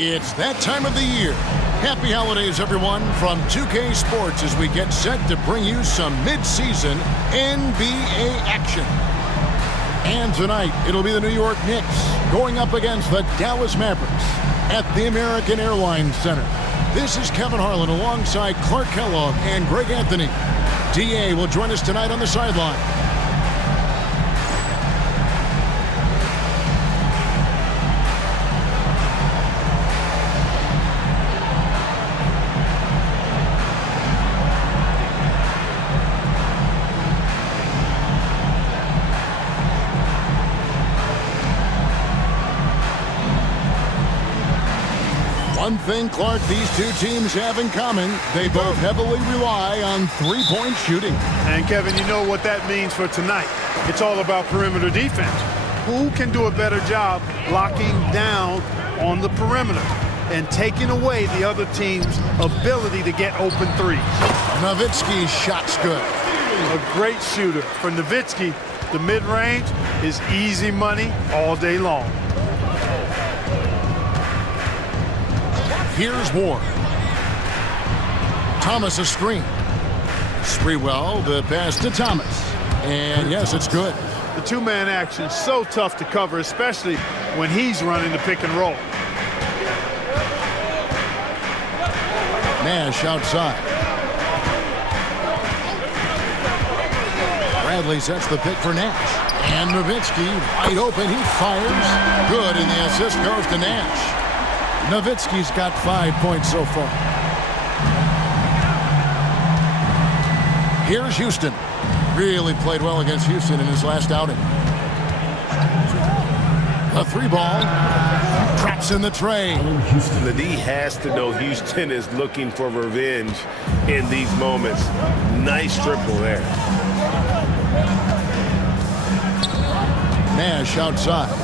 It's that time of the year. Happy holidays, everyone, from 2K Sports as we get set to bring you some mid-season NBA action. And tonight, it'll be the New York Knicks going up against the Dallas Mavericks at the American Airlines Center. This is Kevin Harlan alongside Clark Kellogg and Greg Anthony. DA will join us tonight on the sideline. One thing, Clark, these two teams have in common, they both heavily rely on three-point shooting. And, Kevin, you know what that means for tonight. It's all about perimeter defense. Who can do a better job locking down on the perimeter and taking away the other team's ability to get open threes? Nowitzki's shot's good. A great shooter. For Nowitzki, the mid-range is easy money all day long. Here's Ward. Thomas a screen. Sprewell, the pass to Thomas. And yes, it's good. The two-man action is so tough to cover, especially when he's running the pick and roll. Nash outside. Bradley sets the pick for Nash. And Nowitzki wide open. He fires. Good, and the assist goes to Nash. Nowitzki's got 5 points so far. Here's Houston. Really played well against Houston in his last outing. A three ball. Traps in the tray. The D has to know Houston is looking for revenge in these moments. Nice triple there. Nash outside.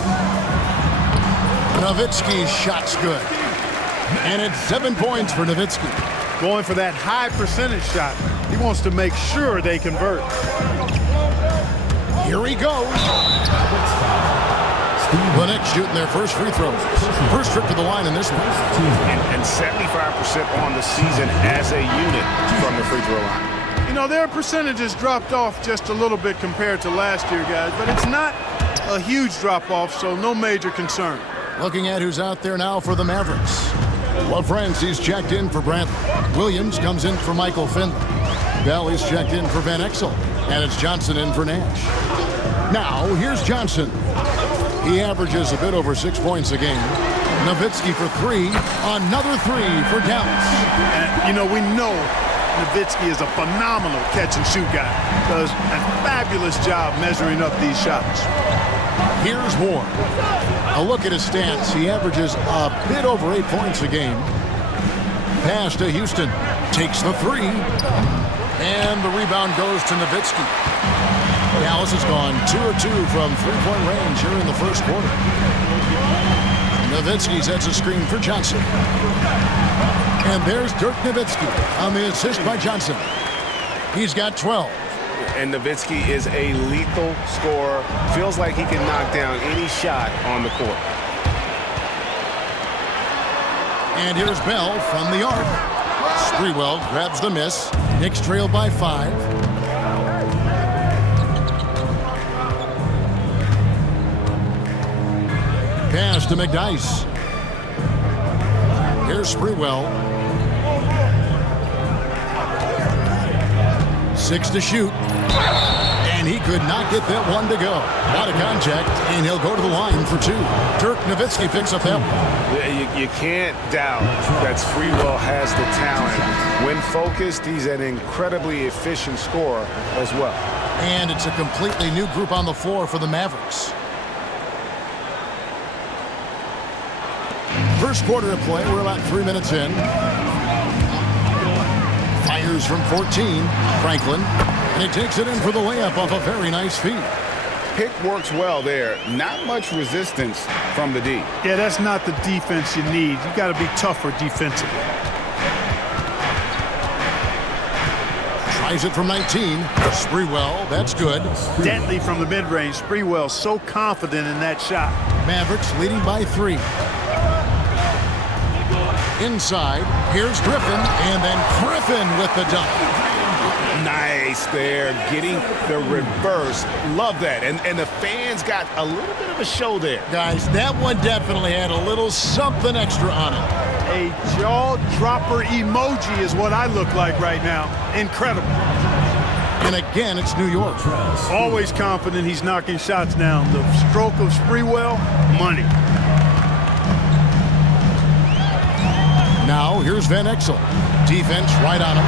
Nowitzki's shot's good. And it's 7 points for Nowitzki. Going for that high percentage shot. He wants to make sure they convert. Here he goes. The Knicks shooting their first free throws. First trip to the line in this one. And 75% on the season as a unit from the free throw line. You know, their percentages dropped off just a little bit compared to last year, guys, but it's not a huge drop-off, so no major concern. Looking at who's out there now for the Mavericks. Well, Francie's checked in for Brantley. Williams comes in for Michael Finley. Bell is checked in for Van Exel. And it's Johnson in for Nash. Now, here's Johnson. He averages a bit over 6 points a game. Nowitzki for three. Another three for Dallas. And, you know, we know Nowitzki is a phenomenal catch-and-shoot guy. Does a fabulous job measuring up these shots. Here's Ward. A look at his stats. He averages a bit over 8 points a game. Pass to Houston. Takes the three. And the rebound goes to Nowitzki. Dallas has gone 2 of 2 from three-point range here in the first quarter. Nowitzki sets a screen for Johnson. And there's Dirk Nowitzki on the assist by Johnson. He's got 12. And Nowitzki is a lethal scorer. Feels like he can knock down any shot on the court. And here's Bell from the arc. Sprewell grabs the miss. Knicks trail by 5. Pass to McDyess. Here's Sprewell. 6 to shoot. And he could not get that one to go. Out of contact, and he'll go to the line for 2. Dirk Nowitzki picks up that one. You can't doubt that Sprewell has the talent. When focused, he's an incredibly efficient scorer as well. And it's a completely new group on the floor for the Mavericks. First quarter of play, we're about 3 minutes in. Fires from 14, Franklin, and he takes it in for the layup off a very nice feed. Pick works well there. Not much resistance from the D. Yeah, that's not the defense you need. You got to be tougher defensively. Tries it from 19. Sprewell, that's good. Deadly from the mid-range. Sprewell so confident in that shot. Mavericks leading by 3. inside. Here's Griffin, and then Griffin with the dunk. Nice there, getting the reverse. Love that. And the fans got a little bit of a show there. Guys, that one definitely had a little something extra on it. A jaw-dropper emoji is what I look like right now. Incredible. And again, it's New York. Always confident he's knocking shots down. The stroke of Sprewell, money. Now, here's Van Exel. Defense right on him.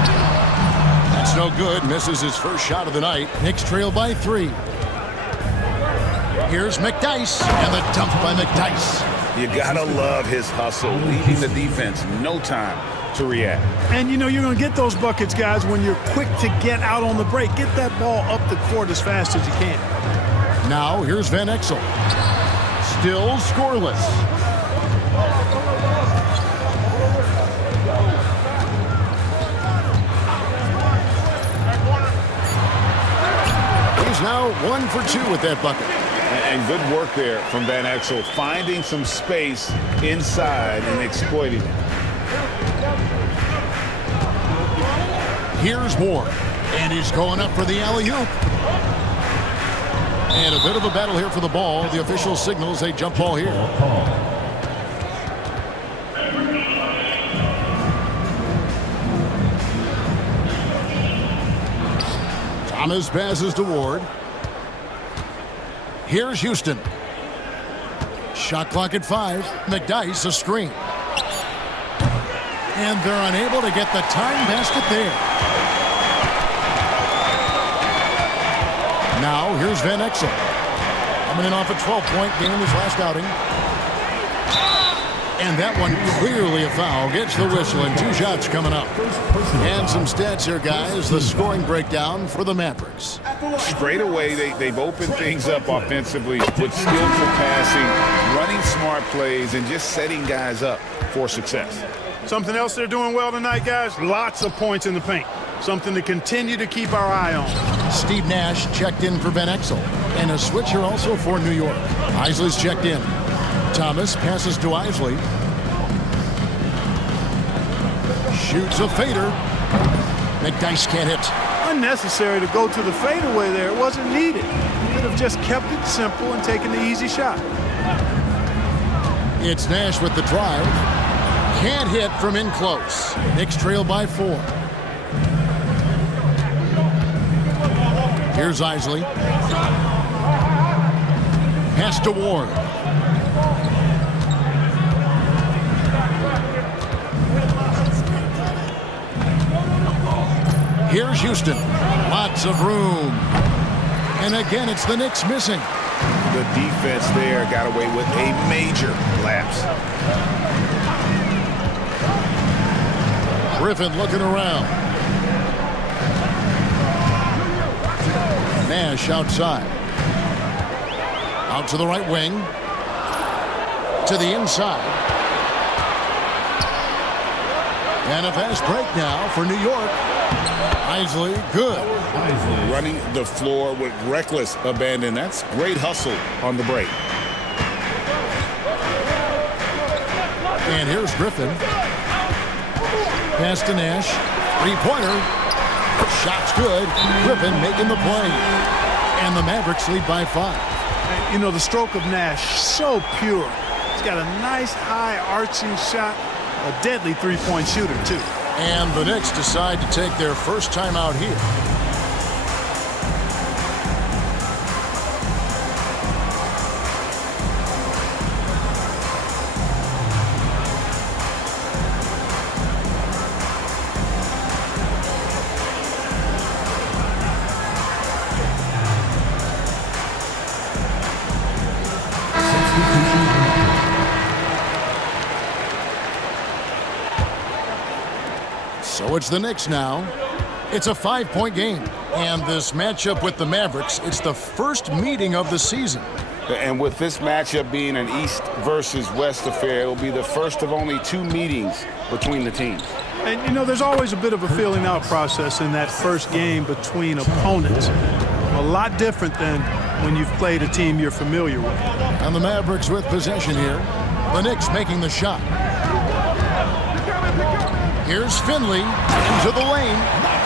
That's no good. Misses his first shot of the night. Knicks trail by 3. Here's McDyess, and the dump by McDyess. You gotta love his hustle, leaving the defense no time to react. And you know you're going to get those buckets, guys, when you're quick to get out on the break. Get that ball up the court as fast as you can. Now, here's Van Exel. Still scoreless. He's now 1 for 2 with that bucket. And good work there from Van Exel, finding some space inside and exploiting it. Here's Ward, and he's going up for the alley-oop. And a bit of a battle here for the ball. The official signals a jump ball here. Thomas passes to Ward. Here's Houston. Shot clock at 5. McDyess a screen. And they're unable to get the time basket there. Now here's Van Exel. Coming in off a 12-point game in his last outing. And that one clearly a foul. Gets the whistle, and 2 shots coming up. And some stats here, guys. The scoring breakdown for the Mavericks. Straight away, they've opened things up offensively with skillful passing, running smart plays, and just setting guys up for success. Something else they're doing well tonight, guys, lots of points in the paint. Something to continue to keep our eye on. Steve Nash checked in for Van Exel. And a switcher also for New York. Isley's checked in. Thomas passes to Isley. Shoots a fader. McDyess can't hit. Unnecessary to go to the fadeaway there. It wasn't needed. You could have just kept it simple and taken the easy shot. It's Nash with the drive. Can't hit from in close. Knicks trail by 4. Here's Isley. Pass to Ward. Here's Houston. Lots of room. And again, it's the Knicks missing. The defense there got away with a major lapse. Griffin looking around. Nash outside. Out to the right wing. To the inside. And a fast break now for New York. Isley, good. Running the floor with reckless abandon. That's great hustle on the break. And here's Griffin. Pass to Nash. 3-pointer. Shot's good. Griffin making the play. And the Mavericks lead by 5. You know, the stroke of Nash, so pure. He's got a nice high arching shot. A deadly 3-point shooter, too. And the Knicks decide to take their first time out here. So it's the Knicks now. It's a 5-point game. And this matchup with the Mavericks, it's the first meeting of the season. And with this matchup being an East versus West affair, it will be the first of only 2 meetings between the teams. And, you know, there's always a bit of a feeling out process in that first game between opponents. A lot different than when you've played a team you're familiar with. And the Mavericks with possession here. The Knicks making the shot. Here's Finley into the lane.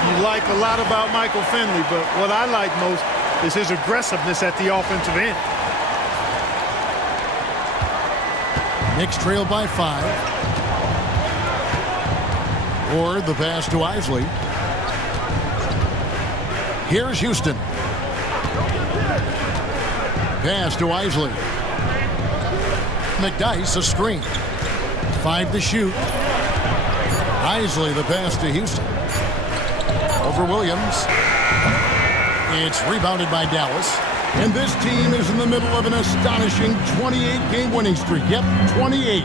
You like a lot about Michael Finley, but what I like most is his aggressiveness at the offensive end. Knicks trail by 5. Or the pass to Isley. Here's Houston. Pass to Isley. McDyess a screen. 5 to shoot. Isley the pass to Houston. Over Williams. It's rebounded by Dallas. And this team is in the middle of an astonishing 28-game winning streak. Yep, 28.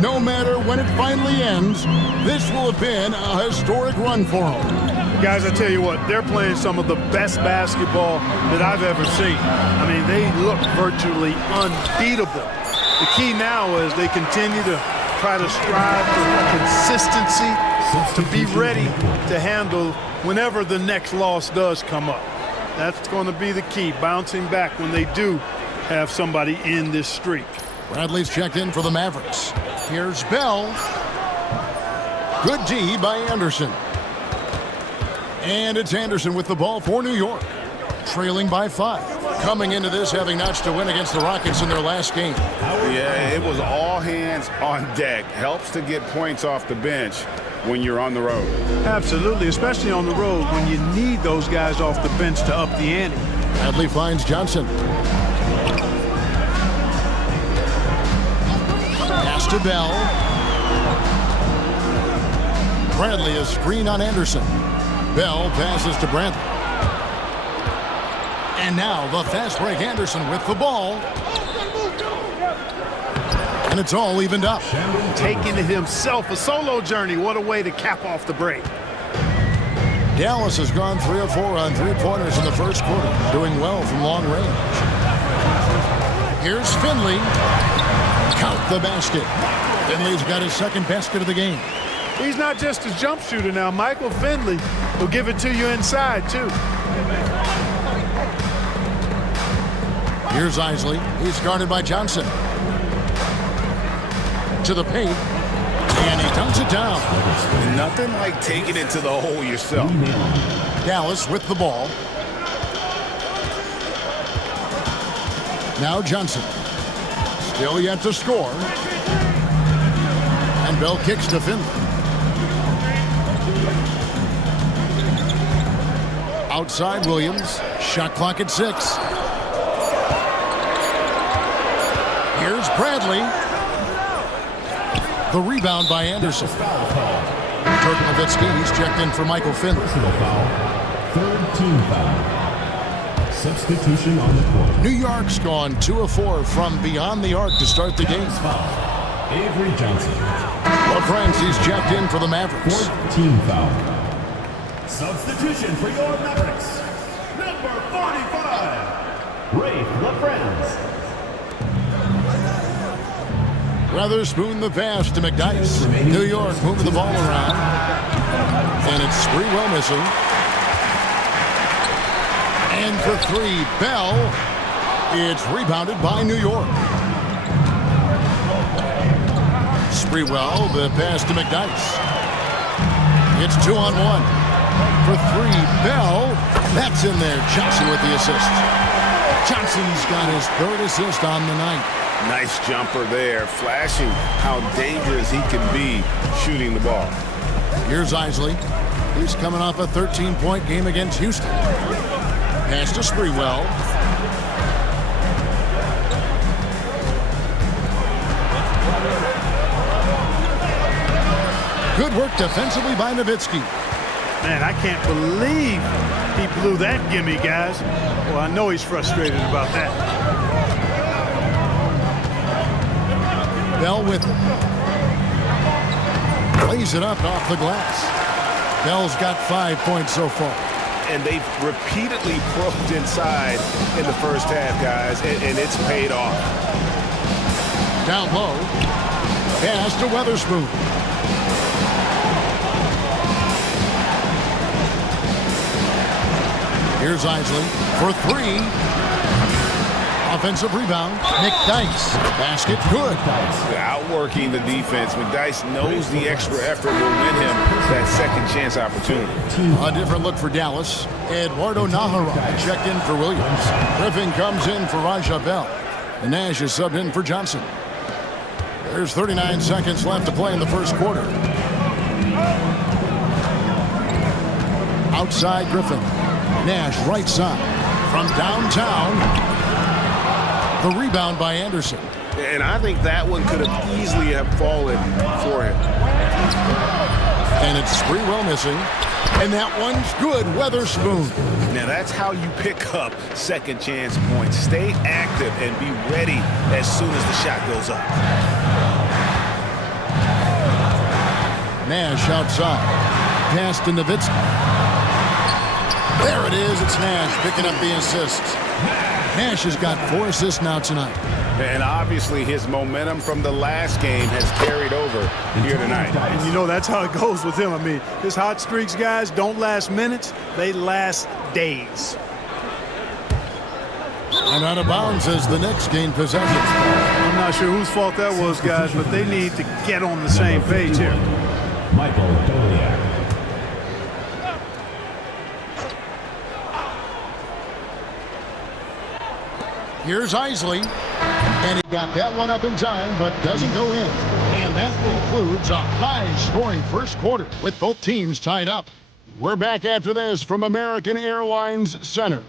No matter when it finally ends, this will have been a historic run for them. Guys, I tell you what, they're playing some of the best basketball that I've ever seen. I mean, they look virtually unbeatable. The key now is they continue to try to strive for consistency, to be ready to handle whenever the next loss does come up. That's going to be the key, bouncing back when they do have somebody in this streak. Bradley's checked in for the Mavericks. Here's Bell. Good D by Anderson. And it's Anderson with the ball for New York. Trailing by 5. Coming into this having notched a win against the Rockets in their last game. Yeah, it was all hands on deck. Helps to get points off the bench when you're on the road. Absolutely, especially on the road when you need those guys off the bench to up the ante. Bradley finds Johnson. Pass to Bell. Bradley a screen on Anderson. Bell passes to Bradley. And now the fast break Anderson with the ball. And it's all evened up. Taking it himself, a solo journey. What a way to cap off the break. Dallas has gone 3 of 4 on 3-pointers in the first quarter, doing well from long range. Here's Finley. Count the basket. Finley's got his second basket of the game. He's not just a jump shooter now. Michael Finley will give it to you inside, too. Here's Isley. He's guarded by Johnson. To the paint. And he dunks it down. Nothing like taking it to the hole yourself. Dallas with the ball. Now Johnson. Still yet to score. And Bell kicks to Finley. Outside Williams. Shot clock at 6. Here's Bradley. The rebound by Anderson. Dirk Nowitzki, he's checked in for Michael Finley. Third team foul. Substitution on the court. New York's gone 2 of 4 from beyond the arc to start the game. Avery Johnson. LaFrance, he's checked in for the Mavericks. Fourth team foul. Substitution for your Mavericks. Number 45. Rafe LaFrance. Weatherspoon the pass to McDyess. New York moving the ball around. And it's Sprewell missing. And for 3, Bell. It's rebounded by New York. Sprewell, the pass to McDyess. It's 2-on-1. For 3, Bell. That's in there. Johnson with the assist. Johnson's got his 3rd assist on the night. Nice jumper there, flashing how dangerous he can be shooting the ball. Here's Isley. He's coming off a 13-point game against Houston. Pass to Sprewell. Good work defensively by Nowitzki. Man, I can't believe he blew that gimme, guys. Well, I know he's frustrated about that. Bell with it. Plays it up off the glass. Bell's got 5 points so far. And they've repeatedly probed inside in the first half, guys, and it's paid off. Down low. Pass to Weatherspoon. Here's Isley for 3. A offensive rebound. McDyess. Basket good. Outworking the defense. McDyess knows the extra effort will win him that second chance opportunity. A different look for Dallas. Eduardo Nahara checked in for Williams. Griffin comes in for Raja Bell. And Nash is subbed in for Johnson. There's 39 seconds left to play in the first quarter. Outside Griffin. Nash right side. From downtown. The rebound by Anderson. And I think that one could have easily have fallen for him. And it's Sprewell missing. And that one's good. Weatherspoon. Now that's how you pick up second chance points. Stay active and be ready as soon as the shot goes up. Nash outside. Pass to Nowitzki. There it is. It's Nash picking up the assist. Nash has got 4 assists now tonight. And obviously his momentum from the last game has carried over here tonight. And you know that's how it goes with him. I mean, his hot streaks, guys, don't last minutes. They last days. And out of bounds as the Knicks gain possession. I'm not sure whose fault that was, guys, but they need to get on the same page here. Michael Doliak. Here's Isley. And he got that one up in time, but doesn't go in. And that concludes a high-scoring first quarter with both teams tied up. We're back after this from American Airlines Center.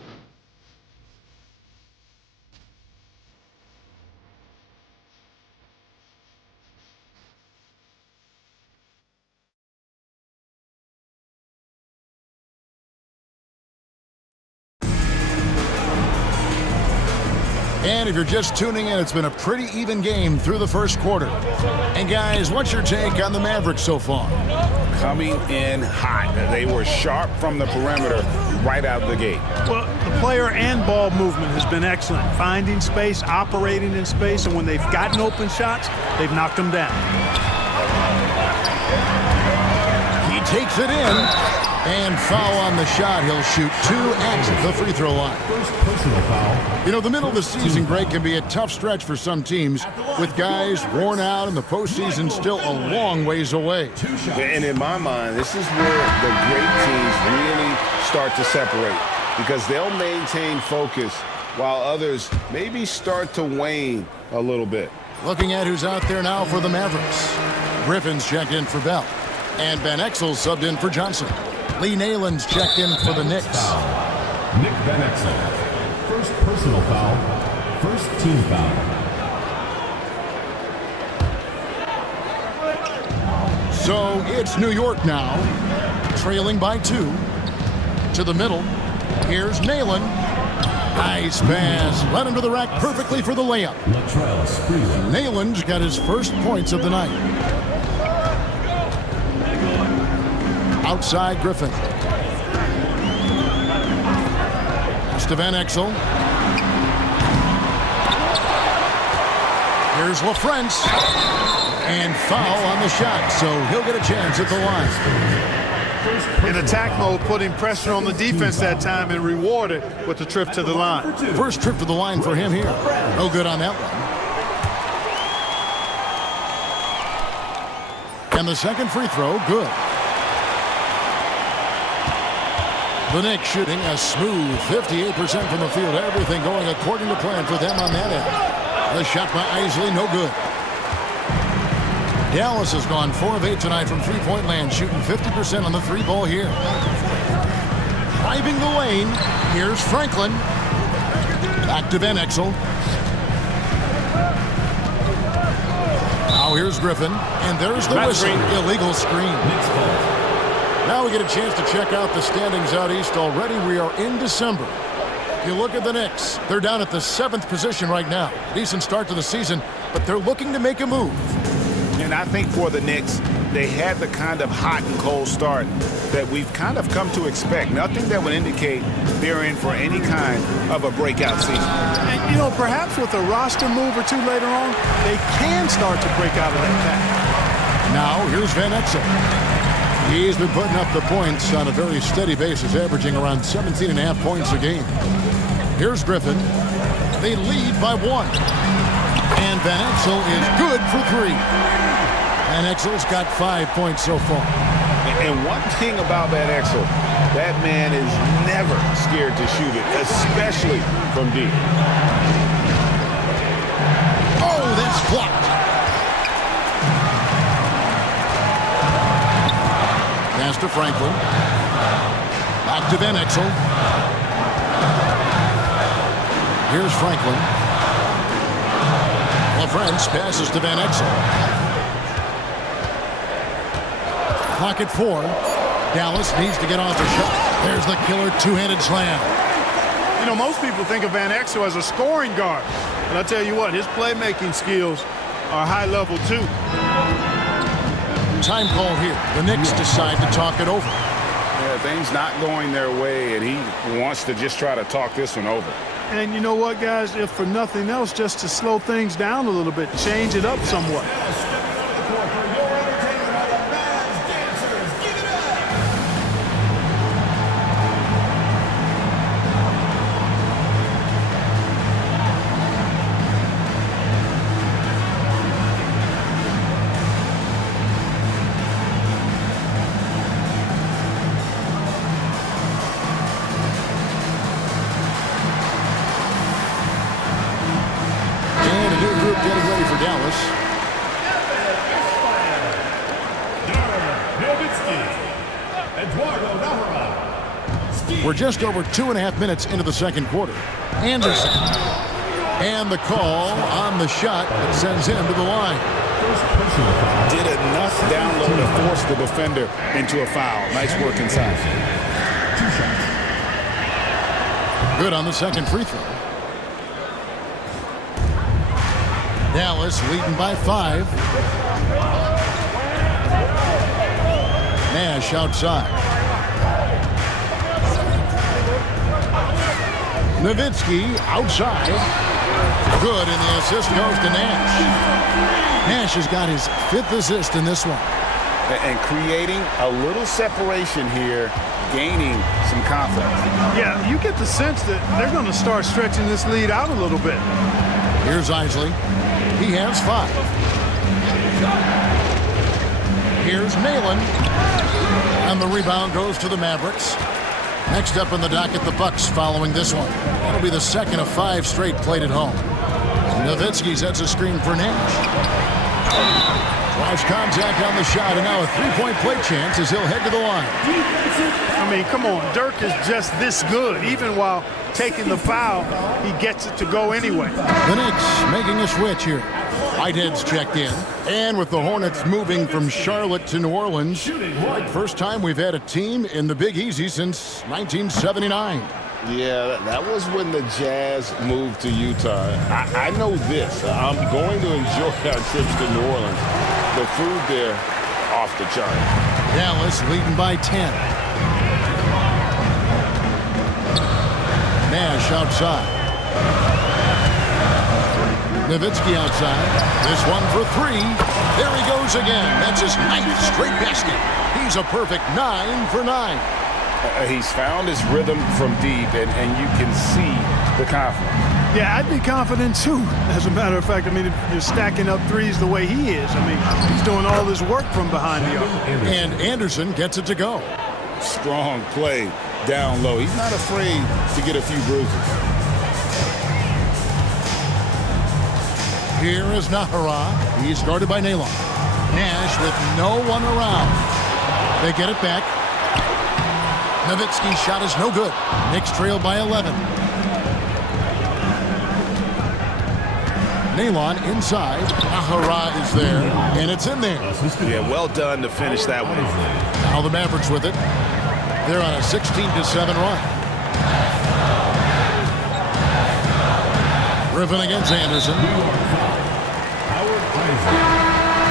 And if you're just tuning in, it's been a pretty even game through the first quarter. And guys, what's your take on the Mavericks so far? Coming in hot. They were sharp from the perimeter right out of the gate. Well, the player and ball movement has been excellent. Finding space, operating in space, and when they've gotten open shots, they've knocked them down. He takes it in. And foul on the shot. He'll shoot 2 at the free throw line. First personal foul. You know, the middle of the season break can be a tough stretch for some teams with guys worn out and the postseason still a long ways away. And in my mind, this is where the great teams really start to separate because they'll maintain focus while others maybe start to wane a little bit. Looking at who's out there now for the Mavericks. Griffin's checked in for Bell. And Van Exel subbed in for Johnson. Lee Nayland's checked in for the Knicks. Nick Van Exel. First personal foul. First team foul. So it's New York now, trailing by 2. To the middle. Here's Nayland. Nice pass. Led him to the rack perfectly for the layup. Latrell Sprewell. Nayland's got his first points of the night. Outside Griffin. Pass to Van Exel. Here's LaFrance. And foul on the shot, so he'll get a chance at the line. In attack mode, putting pressure on the defense that time and rewarded with the trip to the line. First trip to the line for him here. No good on that one. And the second free throw, good. The Knicks shooting a smooth 58% from the field. Everything going according to plan for them on that end. The shot by Isley, no good. Dallas has gone 4 of 8 tonight from three-point land, shooting 50% on the 3-ball here. Driving the lane, here's Franklin. Back to Van Exel. Now here's Griffin, and there's the whistle. Illegal screen. Now we get a chance to check out the standings out east. Already we are in December. You look at the Knicks. They're down at the 7th position right now. Decent start to the season, but they're looking to make a move. And I think for the Knicks, they had the kind of hot and cold start that we've kind of come to expect. Nothing that would indicate they're in for any kind of a breakout season. And, you know, perhaps with a roster move or two later on, they can start to break out of that pack. Now here's Van Exel. He's been putting up the points on a very steady basis, averaging around 17.5 points a game. Here's Griffin. They lead by 1. And Van Exel is good for 3. Van Exel's got 5 points so far. And one thing about Van Exel, that man is never scared to shoot it, especially from deep. Oh, that's blocked. Pass to Franklin. Back to Van Exel. Here's Franklin. LaFrance passes to Van Exel. Clock at 4. Dallas needs to get off a shot. There's the killer two-handed slam. You know, most people think of Van Exel as a scoring guard. But I'll tell you what, his playmaking skills are high level too. Time call here. The Knicks decide to talk it over. Yeah, things not going their way, and he wants to just try to talk this one over. And you know what, guys? If for nothing else, just to slow things down a little bit, change it up somewhat. Getting ready for Dallas. We're just over 2.5 minutes into the second quarter. Anderson. And the call on the shot that sends him to the line. Did enough down low to force the defender into a foul. Nice work inside. Good on the second free throw. Dallas leading by 5. Nash outside. Nowitzki outside. Good, and the assist goes to Nash. Nash has got his 5th assist in this one. And creating a little separation here, gaining some confidence. Yeah, you get the sense that they're going to start stretching this lead out a little bit. Here's Isley. He has 5. Here's Malin. And the rebound goes to the Mavericks. Next up in the docket, the Bucks following this one. That'll be the second of 5 straight played at home. Nowitzki sets a screen for Nash. Drives contact on the shot, and now a 3-point play chance as he'll head to the line. I mean, come on, Dirk is just this good. Even while taking the foul, he gets it to go anyway. The Knicks making a switch here. Whitehead's checked in. And with the Hornets moving from Charlotte to New Orleans, like first time we've had a team in the Big Easy since 1979. Yeah, that was when the Jazz moved to Utah. I know this. I'm going to enjoy our trips to New Orleans. The food there, off the chart. Dallas leading by 10. Nash outside. Nowitzki outside. This one for 3. There he goes again. That's his 9th straight basket. He's a perfect 9 for 9. He's found his rhythm from deep, and you can see the confidence. Yeah, I'd be confident too. As a matter of fact, I mean, if you're stacking up threes the way he is, I mean, he's doing all this work from behind the arc. And Anderson gets it to go. Strong play down low. He's not afraid to get a few bruises. Here is Nahara. He's guarded by Nalon. Nash with no one around. They get it back. Nowitzki's shot is no good. Knicks trail by 11. Nalon inside. Nahara is there, and it's in there. Yeah, well done to finish that one. Now the Mavericks with it. They're on a 16-7 run. Griffin against Anderson.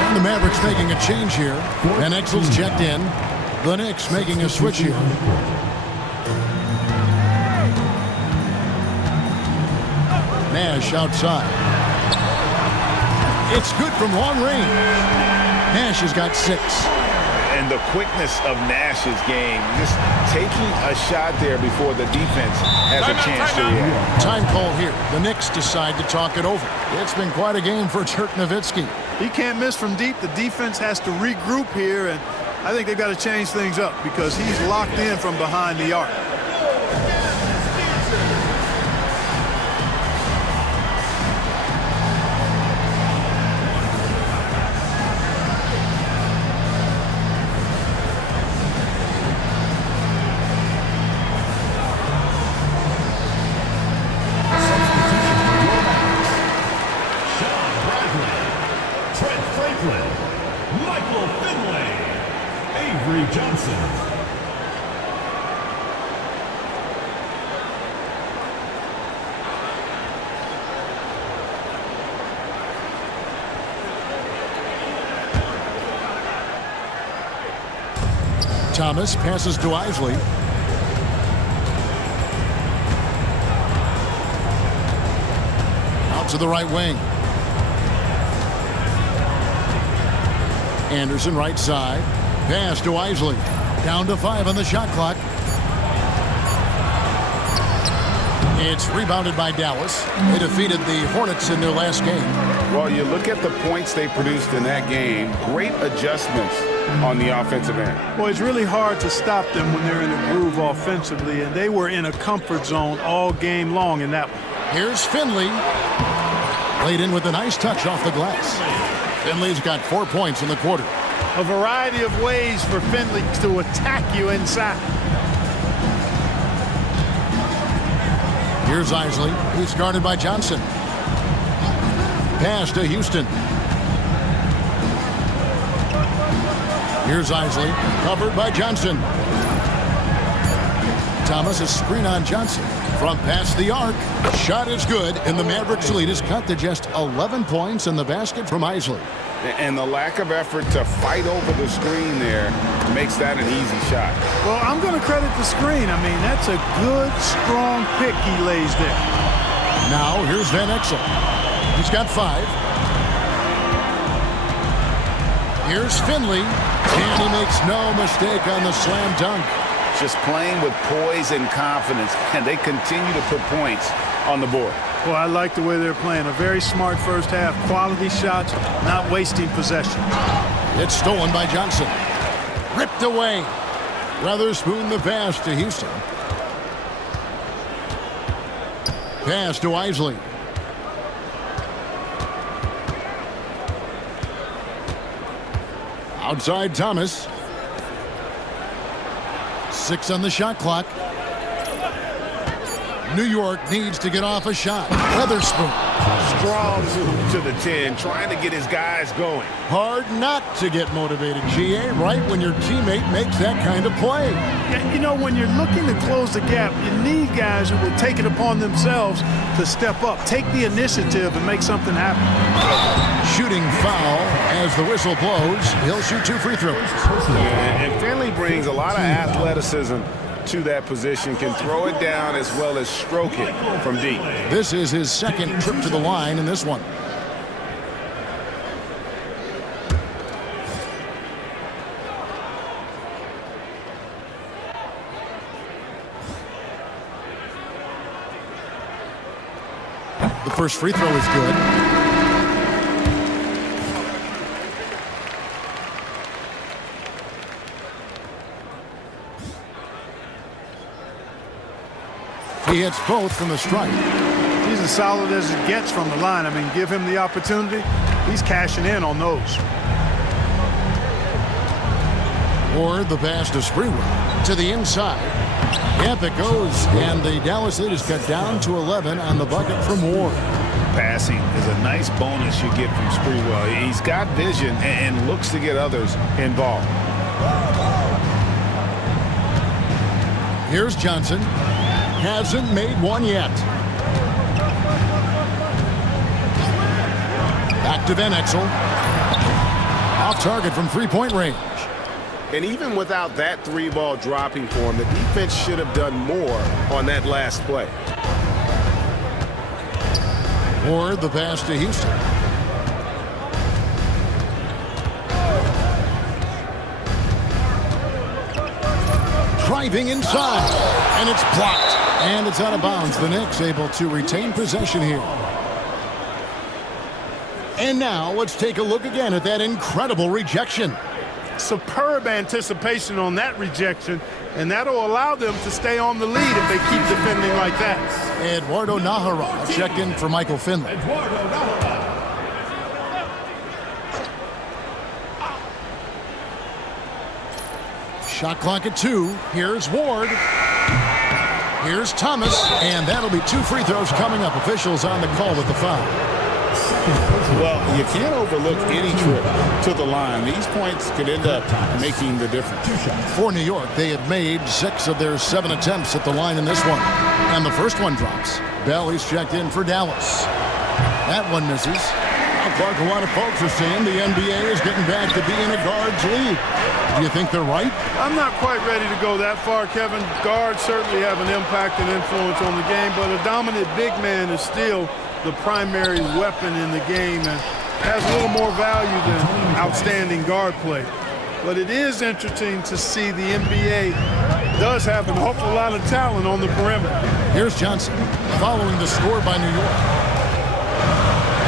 And the Mavericks making a change here. Van Exel's checked in. The Knicks making a switch here. Nash outside. It's good from long range. Nash has got 6. And the quickness of Nash's game, just taking a shot there before the defense has a chance to react. Time call here. The Knicks decide to talk it over. It's been quite a game for Dirk Nowitzki. He can't miss from deep. The defense has to regroup here, and I think they've got to change things up because he's locked in from behind the arc. Thomas passes to Isley. Out to the right wing. Anderson right side. Pass to Isley. Down to 5 on the shot clock. It's rebounded by Dallas. They defeated the Hornets in their last game. Well, you look at the points they produced in that game. Great adjustments on the offensive end. Well, it's really hard to stop them when they're in a groove offensively, and they were in a comfort zone all game long in that one. Here's Finley. Laid in with a nice touch off the glass. Finley's got 4 points in the quarter. A variety of ways for Finley to attack you inside. Here's Isley. He's guarded by Johnson. Pass to Houston. Here's Isley. Covered by Johnson. Thomas is screen on Johnson. From past the arc. Shot is good, and the Mavericks lead is cut to just 11 points in the basket from Isley. And the lack of effort to fight over the screen there makes that an easy shot. Well, I'm going to credit the screen. I mean, that's a good, strong pick he lays there. Now, here's Van Exel. He's got 5. Here's Finley. And he makes no mistake on the slam dunk. Just playing with poise and confidence, and they continue to put points on the board. Well, I like the way they're playing. A very smart first half. Quality shots, not wasting possession. It's stolen by Johnson. Ripped away. Weatherspoon the pass to Houston. Pass to Isley. Outside Thomas. 6 on the shot clock. New York needs to get off a shot. Weatherspoon. Strong move to the 10, trying to get his guys going. Hard not to get motivated, GA, right when your teammate makes that kind of play. Yeah, you know, when you're looking to close the gap, you need guys who will take it upon themselves to step up, take the initiative, and make something happen. Shooting foul as the whistle blows. He'll shoot 2 free throws. And Finley brings a lot of athleticism to that position, can throw it down as well as stroke it from deep. This is his second trip to the line in this one. The first free throw is good. He hits both from the stripe. He's as solid as it gets from the line. I mean, give him the opportunity. He's cashing in on those. Or the pass to Sprewell to the inside. Yep, it goes, and the Dallas lead is cut down to 11 on the bucket from Ward. Passing is a nice bonus you get from Sprewell. He's got vision and looks to get others involved. Here's Johnson. Hasn't made one yet. Back to Van Exel. Off target from three-point range. And even without that 3-ball dropping for him, the defense should have done more on that last play. Or the pass to Houston. driving inside, and it's blocked, and it's out of bounds. The Knicks able to retain possession here. And now let's take a look again at that incredible rejection. Superb anticipation on that rejection, and that'll allow them to stay on the lead if they keep defending like that. Eduardo Nahara checked in for Michael Finley. Shot clock at 2. Here's Ward. Here's Thomas, and that'll be 2 free throws coming up. Officials on the call with the foul. Well, you can't overlook any trip to the line. These points could end up making the difference. For New York, they have made 6 of their 7 attempts at the line in this one. And the first one drops. Bailey's checked in for Dallas. That one misses. Clark, a lot of folks are saying the NBA is getting back to being a guards league. Do you think they're right? I'm not quite ready to go that far, Kevin. Guards certainly have an impact and influence on the game, but a dominant big man is still the primary weapon in the game and has a little more value than outstanding guard play. But it is interesting to see the NBA does have an awful lot of talent on the perimeter. Here's Johnson following the score by New York.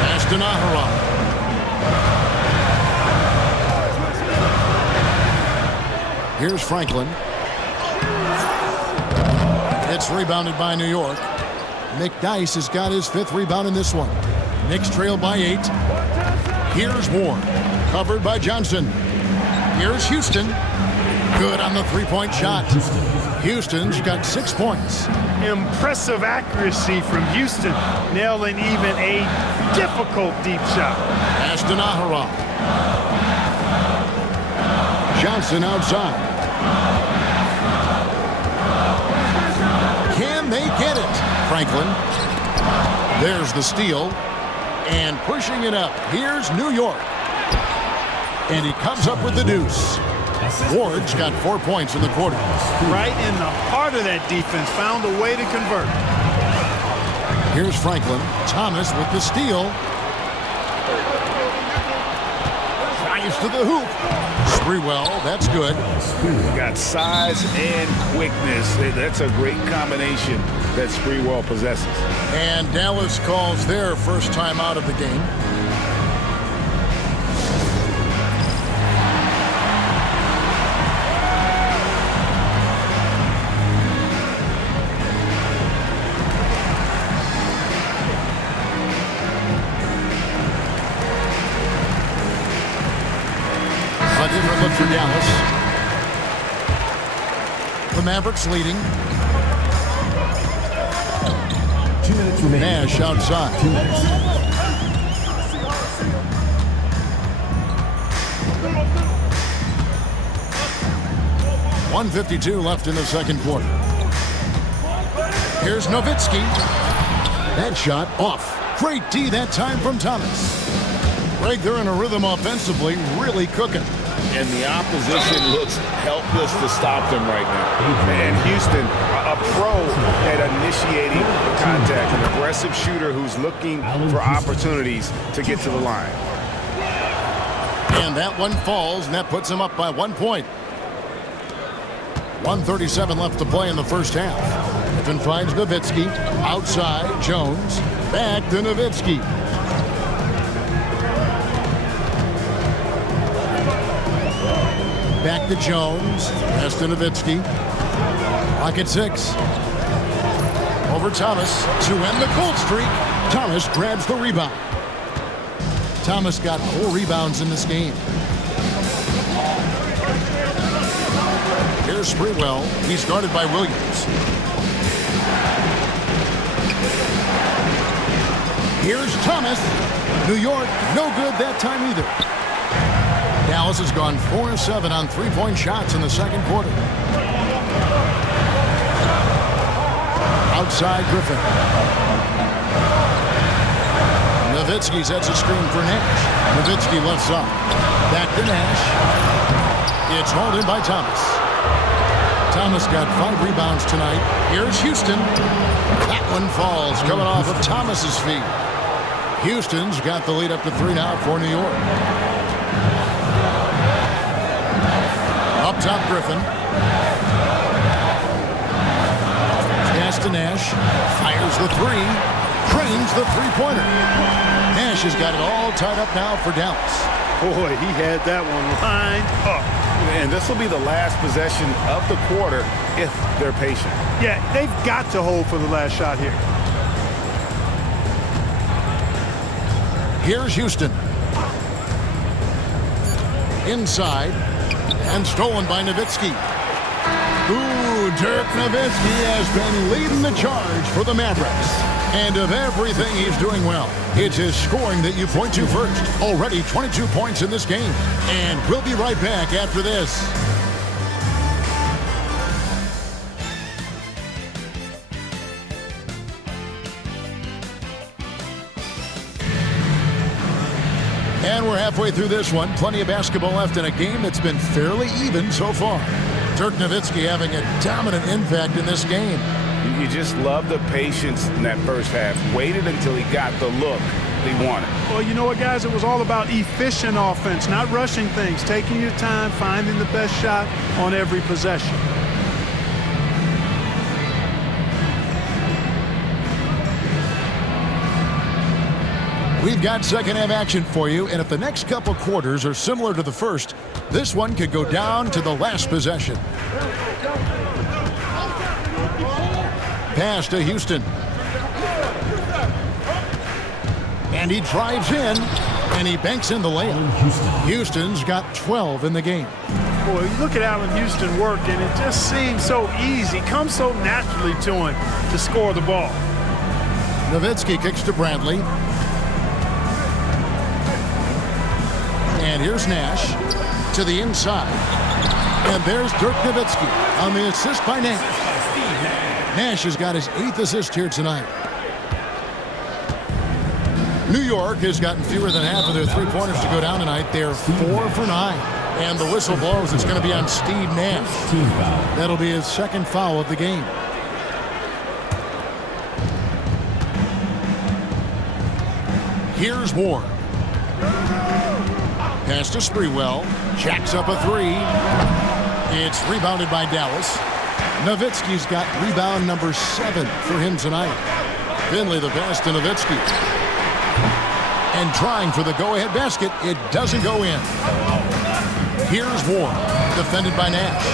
Pass to Nahara. Here's Franklin. It's rebounded by New York. Nick Dice has got his 5th rebound in this one. Knicks trail by 8. Here's Ward. Covered by Johnson. Here's Houston. Good on the 3-point shot. Houston's got 6 points. Impressive accuracy from Houston, nailing even a difficult deep shot. Pass to Nahara. Johnson outside. Can they get it? Franklin. There's the steal. And pushing it up. Here's New York. And he comes up with the deuce. Ward's got 4 points in the quarter. Right in the heart of that defense. Found a way to convert. Here's Franklin. Thomas with the steal. Drives to the hoop. Sprewell, that's good. Got size and quickness. That's a great combination that Sprewell possesses. And Dallas calls their first time out of the game. A different look for Dallas. The Mavericks leading. 2 minutes remaining. Nash outside. 2 minutes. .152 left in the second quarter. Here's Nowitzki. That shot off. Great D that time from Thomas. Greg, they're in a rhythm offensively, really cooking. And the opposition looks helpless to stop them right now. And Houston, a pro at initiating contact, an aggressive shooter who's looking for opportunities to get to the line. And that one falls, and that puts him up by 1 point. 1:37 left to play in the first half. Griffin finds Nowitzki. Outside, Jones. Back to Nowitzki. Back to Jones. Pass to Nowitzki. Clock at 6. Over Thomas to end the cold streak. Thomas grabs the rebound. Thomas got 4 rebounds in this game. Here's Sprewell. He's guarded by Williams. Here's Thomas. New York, no good that time either. Dallas has gone 4 of 7 on 3-point shots in the second quarter. Outside Griffin. Nowitzki sets a screen for Nash. Nowitzki left side. Back to Nash. It's hauled in by Thomas. Thomas got 5 rebounds tonight. Here's Houston. That one falls, coming off of Thomas's feet. Houston's got the lead up to 3 now for New York. Up top, Griffin. to Nash. Fires the three. Trains the three-pointer. Nash has got it all tied up now for Dallas. Boy, he had that one lined up. And this will be the last possession of the quarter if they're patient. Yeah, they've got to hold for the last shot here. Here's Houston. Inside. And stolen by Nowitzki. Ooh, Dirk Nowitzki has been leading the charge for the Mavericks. And of everything he's doing well, it's his scoring that you point to first. Already 22 points in this game. And we'll be right back after this. And we're halfway through this one. Plenty of basketball left in a game that's been fairly even so far. Dirk Nowitzki having a dominant impact in this game. You just love the patience in that first half. Waited until he got the look he wanted. Well, you know what, guys? It was all about efficient offense, not rushing things, taking your time, finding the best shot on every possession. We've got second half action for you, and if the next couple quarters are similar to the first, this one could go down to the last possession. Pass to Houston. And he drives in, and he banks in the layup. Houston's got 12 in the game. Boy, you look at Allen Houston work, and it just seems so easy, comes so naturally to him to score the ball. Nowitzki kicks to Bradley. And here's Nash to the inside. And there's Dirk Nowitzki on the assist by Nash. Nash has got his 8th assist here tonight. New York has gotten fewer than half of their three-pointers to go down tonight. They're 4 for 9. And the whistle blows. It's going to be on Steve Nash. That'll be his second foul of the game. Here's Ward. Pass to Sprewell. Jacks up a three. It's rebounded by Dallas. Nowitzki's got rebound number 7 for him tonight. Finley the pass to Nowitzki. And trying for the go-ahead basket. It doesn't go in. Here's Ward. Defended by Nash.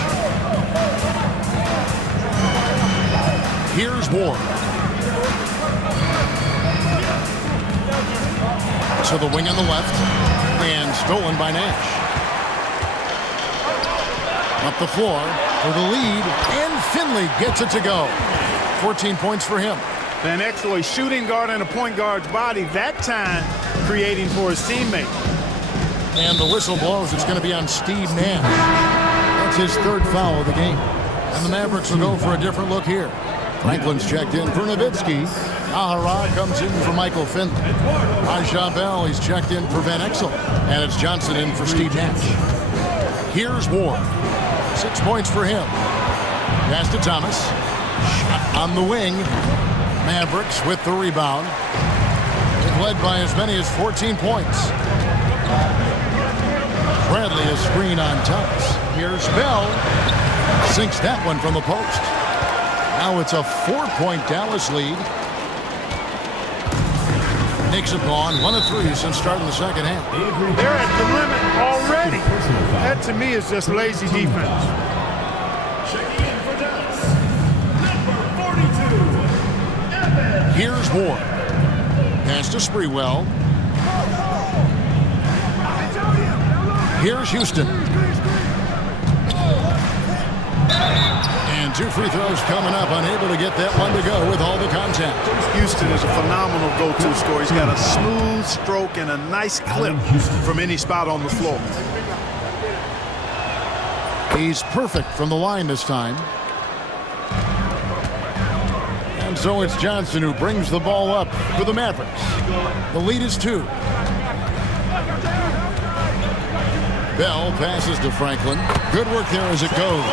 Here's Ward. To the wing on the left. And stolen by Nash. Up the floor for the lead. And Finley gets it to go. 14 points for him. Van Exel, a shooting guard and a point guard's body, that time creating for his teammate. And the whistle blows. It's going to be on Steve Nash. That's his 3rd foul of the game. And the Mavericks will go for a different look here. Franklin's checked in for Nowitzki. Ahara comes in for Michael Finley. Aja Bell, he's checked in for Van Exel. And it's Johnson in for Steve Nash. Here's Ward. 6 points for him. Pass to Thomas. Shot on the wing. Mavericks with the rebound. They've led by as many as 14 points. Bradley a screen on Thomas. Here's Bell. Sinks that one from the post. Now it's a 4-point Dallas lead. Knicks have gone 1 of 3 since starting the second half. They're at the limit already. That to me is just lazy defense. Checking in for Dallas, number 42. Here's Ward. Pass to Sprewell. Here's Houston. And 2 free throws coming up. Unable to get that one to go with all the contact. Houston is a phenomenal go-to scorer. He's got a smooth stroke and a nice clip from any spot on the floor. He's perfect from the line this time. And so it's Johnson who brings the ball up for the Mavericks. The lead is 2. Bell passes to Franklin. Good work there as it goes.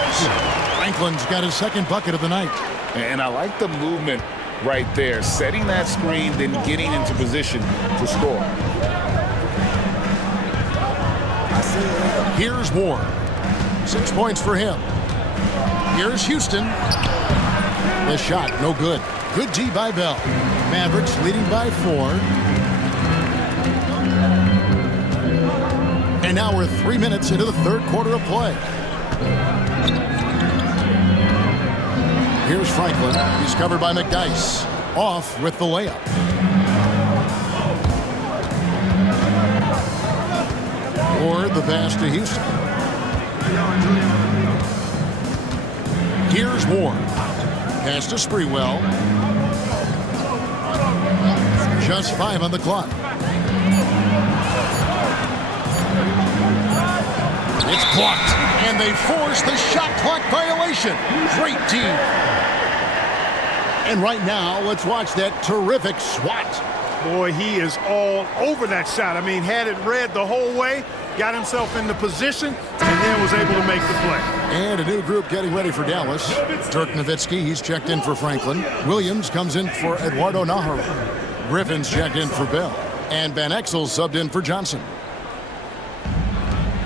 Franklin's got his 2nd bucket of the night. And I like the movement right there. Setting that screen, then getting into position to score. Here's Ward. 6 points for him. Here's Houston. The shot, no good. Good D by Bell. Mavericks leading by 4. And now we're 3 minutes into the third quarter of play. Here's Franklin. He's covered by McDyess. Off with the layup. Or the pass to Houston. Here's Ward. Pass to Sprewell. Just 5 on the clock. It's blocked, and they force the shot clock violation. Great team. And right now, let's watch that terrific swat. Boy, he is all over that shot. I mean, had it read the whole way, got himself into position, and then was able to make the play. And a new group getting ready for Dallas. Dirk Nowitzki, he's checked in for Franklin. Williams comes in for Eduardo Nahara. Griffin's checked in for Bell. And Van Exel subbed in for Johnson.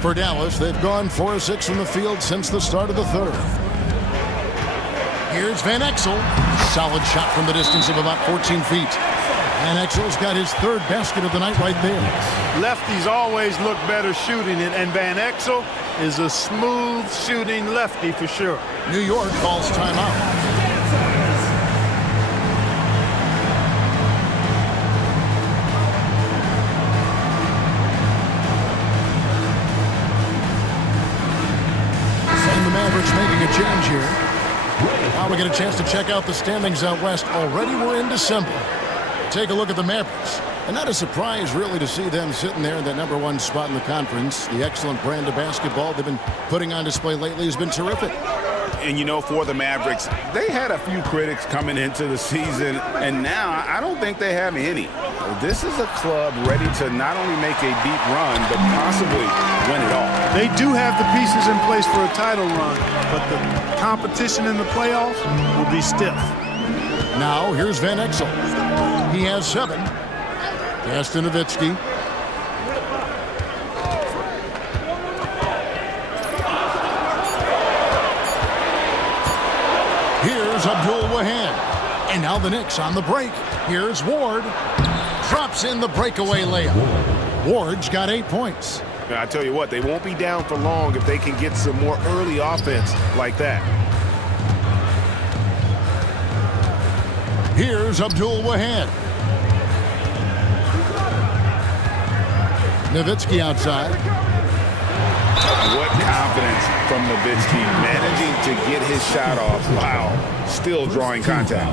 For Dallas, they've gone 4 of 6 from the field since the start of the third. Here's Van Exel. Solid shot from the distance of about 14 feet. Van Exel's got his third basket of the night right there. Lefties always look better shooting it, and Van Exel is a smooth shooting lefty for sure. New York calls timeout. And the Mavericks making a change here. Now we get a chance to check out the standings out west. Already we're in December. Take a look at the Mavericks. And not a surprise, really, to see them sitting there in that #1 spot in the conference. The excellent brand of basketball they've been putting on display lately has been terrific. And, you know, for the Mavericks, they had a few critics coming into the season, and now I don't think they have any. This is a club ready to not only make a deep run, but possibly win it all. They do have the pieces in place for a title run, but the competition in the playoffs will be stiff. Now, here's Van Exel. He has 7. Pass to Nowitzki. Here's Abdul Wahab. And now the Knicks on the break. Here's Ward. Drops in the breakaway layup. Ward's got 8 points. I tell you what, they won't be down for long if they can get some more early offense like that. Here's Abdul Wahab. Nowitzki outside. What confidence from Nowitzki, managing to get his shot off. Wow, still drawing contact.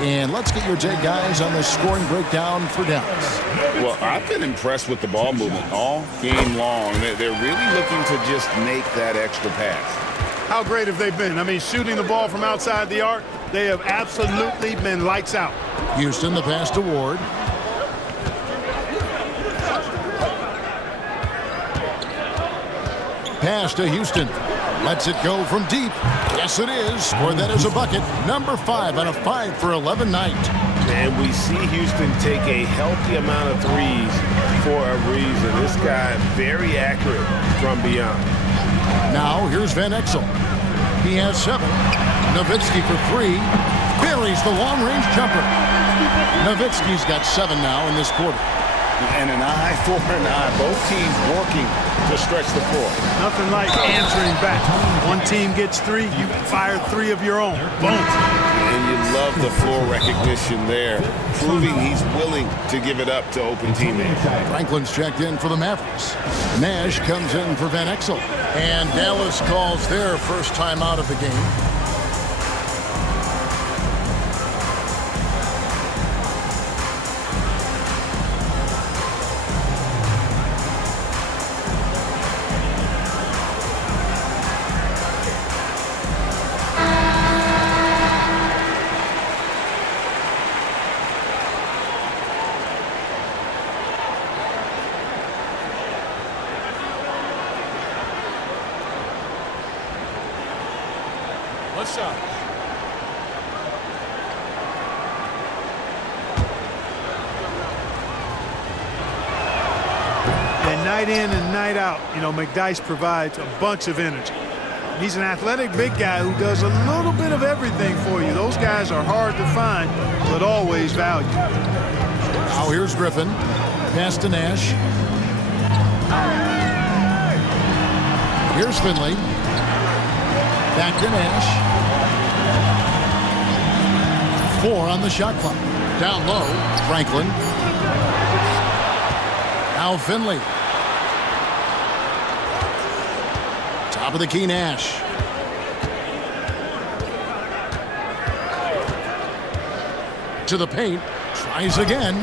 And let's get your take, guys, on the scoring breakdown for Dallas. Well, I've been impressed with the ball movement all game long. They're really looking to just make that extra pass. How great have they been? I mean, shooting the ball from outside the arc, they have absolutely been lights out. Houston, the pass to Ward. Pass to Houston. Lets it go from deep. Yes, it is. Scored that as a bucket. Number 5 on a 5 for 11 night. And we see Houston take a healthy amount of threes for a reason. This guy very accurate from beyond. Now here's Van Exel. He has 7. Nowitzki for 3. Buries the long-range jumper. Nowitzki's got 7 now in this quarter. And an eye for an eye. Both teams working to stretch the floor. Nothing like answering back. One team gets 3, you fire 3 of your own. Boom. And you love the floor recognition there, proving he's willing to give it up to open teammates. Franklin's checked in for the Mavericks. Nash comes in for Van Exel. And Dallas calls their first time out of the game. Let's shot. And night in and night out, you know, McDyess provides a bunch of energy. He's an athletic big guy who does a little bit of everything for you. Those guys are hard to find, but always valued. Now here's Griffin. Pass to Nash. Here's Finley. Back to Nash. 4 on the shot clock. Down low, Franklin. Now Finley. Top of the key, Nash. To the paint. Tries again.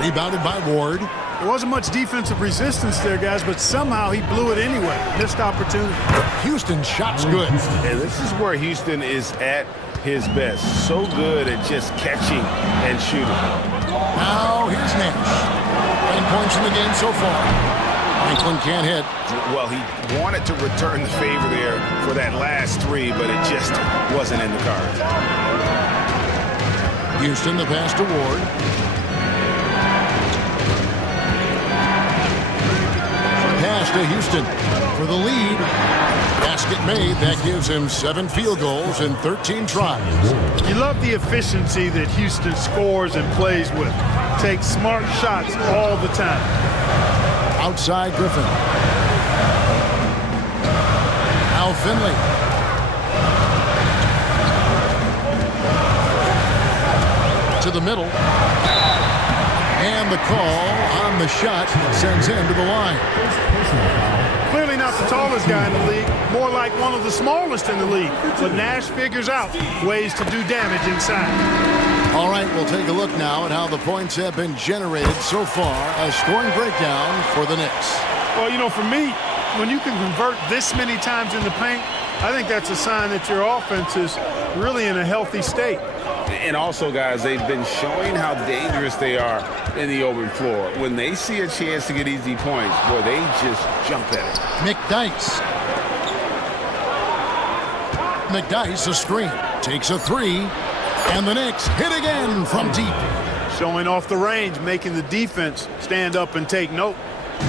Rebounded by Ward. There wasn't much defensive resistance there, guys, but somehow he blew it anyway. Missed opportunity. Houston's shot's good. And this is where Houston is at his best. So good at just catching and shooting. Now here's Nash. 9 points in the game so far. Franklin can't hit. Well, he wanted to return the favor there for that last 3, but it just wasn't in the cards. Houston, the pass to Ward. Pass to Houston for the lead. Basket made. That gives him 7 field goals in 13 tries. You love the efficiency that Houston scores and plays with. Takes smart shots all the time. Outside Griffin. Now Finley. To the middle. And the call on the shot sends him to the line. Clearly not the tallest guy in the league, more like one of the smallest in the league. But Nash figures out ways to do damage inside. All right, we'll take a look now at how the points have been generated so far. A scoring breakdown for the Knicks. Well, you know, for me, when you can convert this many times in the paint, I think that's a sign that your offense is really in a healthy state. And also, guys, they've been showing how dangerous they are in the open floor. When they see a chance to get easy points, boy, they just jump at it. McDyess. McDyess, a screen. Takes a 3. And the Knicks hit again from deep. Showing off the range, making the defense stand up and take note.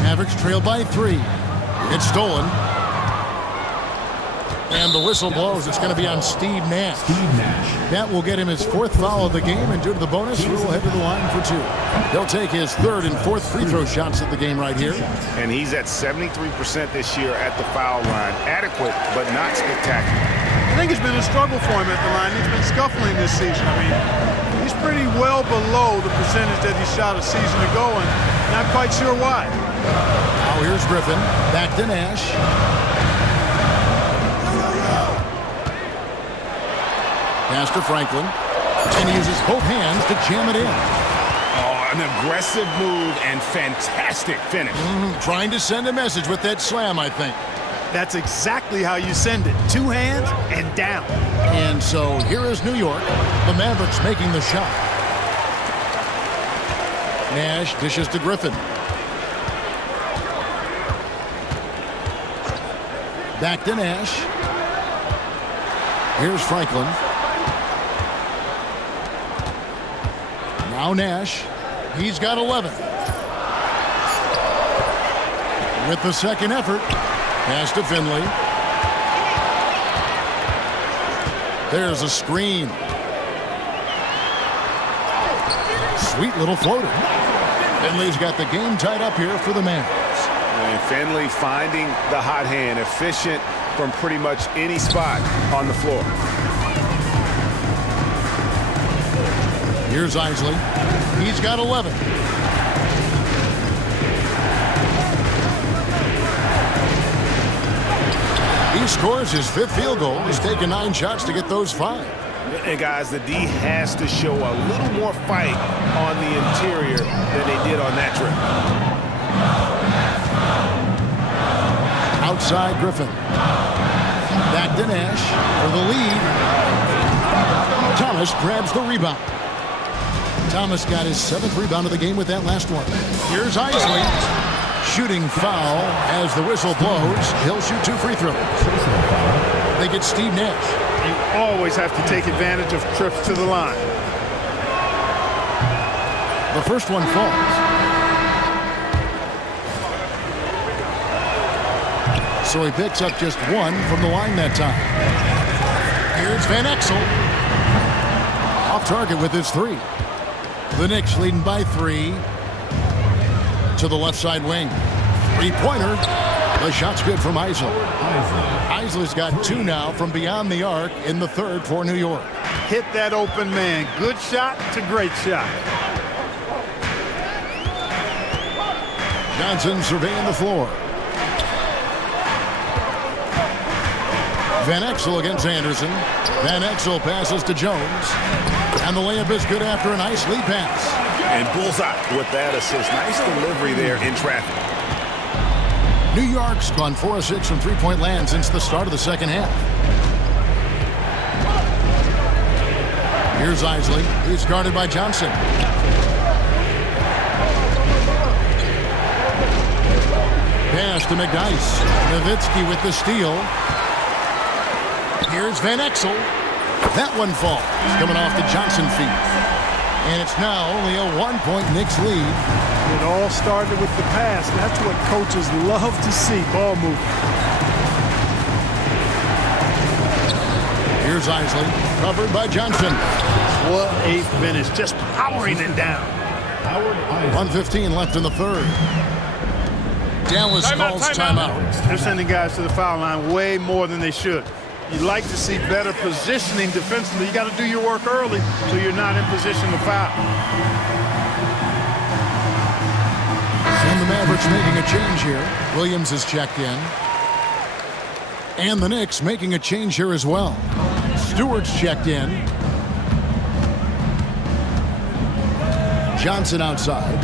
Mavericks trail by 3. It's stolen. And the whistle blows. It's going to be on Steve Nash. That will get him his 4th foul of the game, and due to the bonus, he will head to the line for 2. He'll take his 3rd and 4th free throw shots at the game right here. And he's at 73% this year at the foul line. Adequate, but not spectacular. I think it's been a struggle for him at the line. He's been scuffling this season. I mean, he's pretty well below the percentage that he shot a season ago, and not quite sure why. Now here's Griffin. Back to Nash. Pass to Franklin. And he uses both hands to jam it in. Oh, an aggressive move and fantastic finish. Trying to send a message with that slam, I think. That's exactly how you send it. 2 hands and down. And so here is New York. The Mavericks making the shot. Nash dishes to Griffin. Back to Nash. Here's Franklin. Now Nash. He's got 11. With the second effort. Pass to Finley. There's a screen. Sweet little floater. Finley's got the game tied up here for the Mavericks. And Finley finding the hot hand, efficient from pretty much any spot on the floor. Here's Isley. He's got 11. He scores his 5th field goal. He's taken 9 shots to get those 5. And guys, the D has to show a little more fight on the interior than they did on that trip. Outside Griffin. Back to Nash for the lead. Thomas grabs the rebound. Thomas got his 7th rebound of the game with that last one. Here's Isley. Shooting foul as the whistle blows. He'll shoot 2 free throws. They get Steve Nash. You always have to take advantage of trips to the line. The first one falls. so he picks up just 1 from the line that time. Here's Van Exel. Off target with his 3. The Knicks leading by 3. To the left side wing. 3-pointer. The shot's good from Isla. Isla's got 2 now from beyond the arc in the 3rd for New York. Hit that open man. Good shot to great shot. Johnson surveying the floor. Van Exel against Anderson. Van Exel passes to Jones. And the layup is good after a nice lead pass. And bullseye with that assist. Nice delivery there in traffic. New York's gone 4 of 6 from three-point land since the start of the second half. Here's Isley. He's guarded by Johnson. Pass to McDyess. Nowitzki with the steal. Here's Van Exel. That one falls. Coming off the Johnson feet. And it's now only a 1-point Knicks lead. It all started with the pass. That's what coaches love to see, ball movement. Here's Isley, covered by Johnson. What a finish, just powering it down. 1:15 left in the 3rd. Dallas calls timeout. They're sending guys to the foul line way more than they should. You'd like to see better positioning defensively. You got to do your work early so you're not in position to foul. And the Mavericks making a change here. Williams is checked in. And the Knicks making a change here as well. Stewart's checked in. Johnson outside.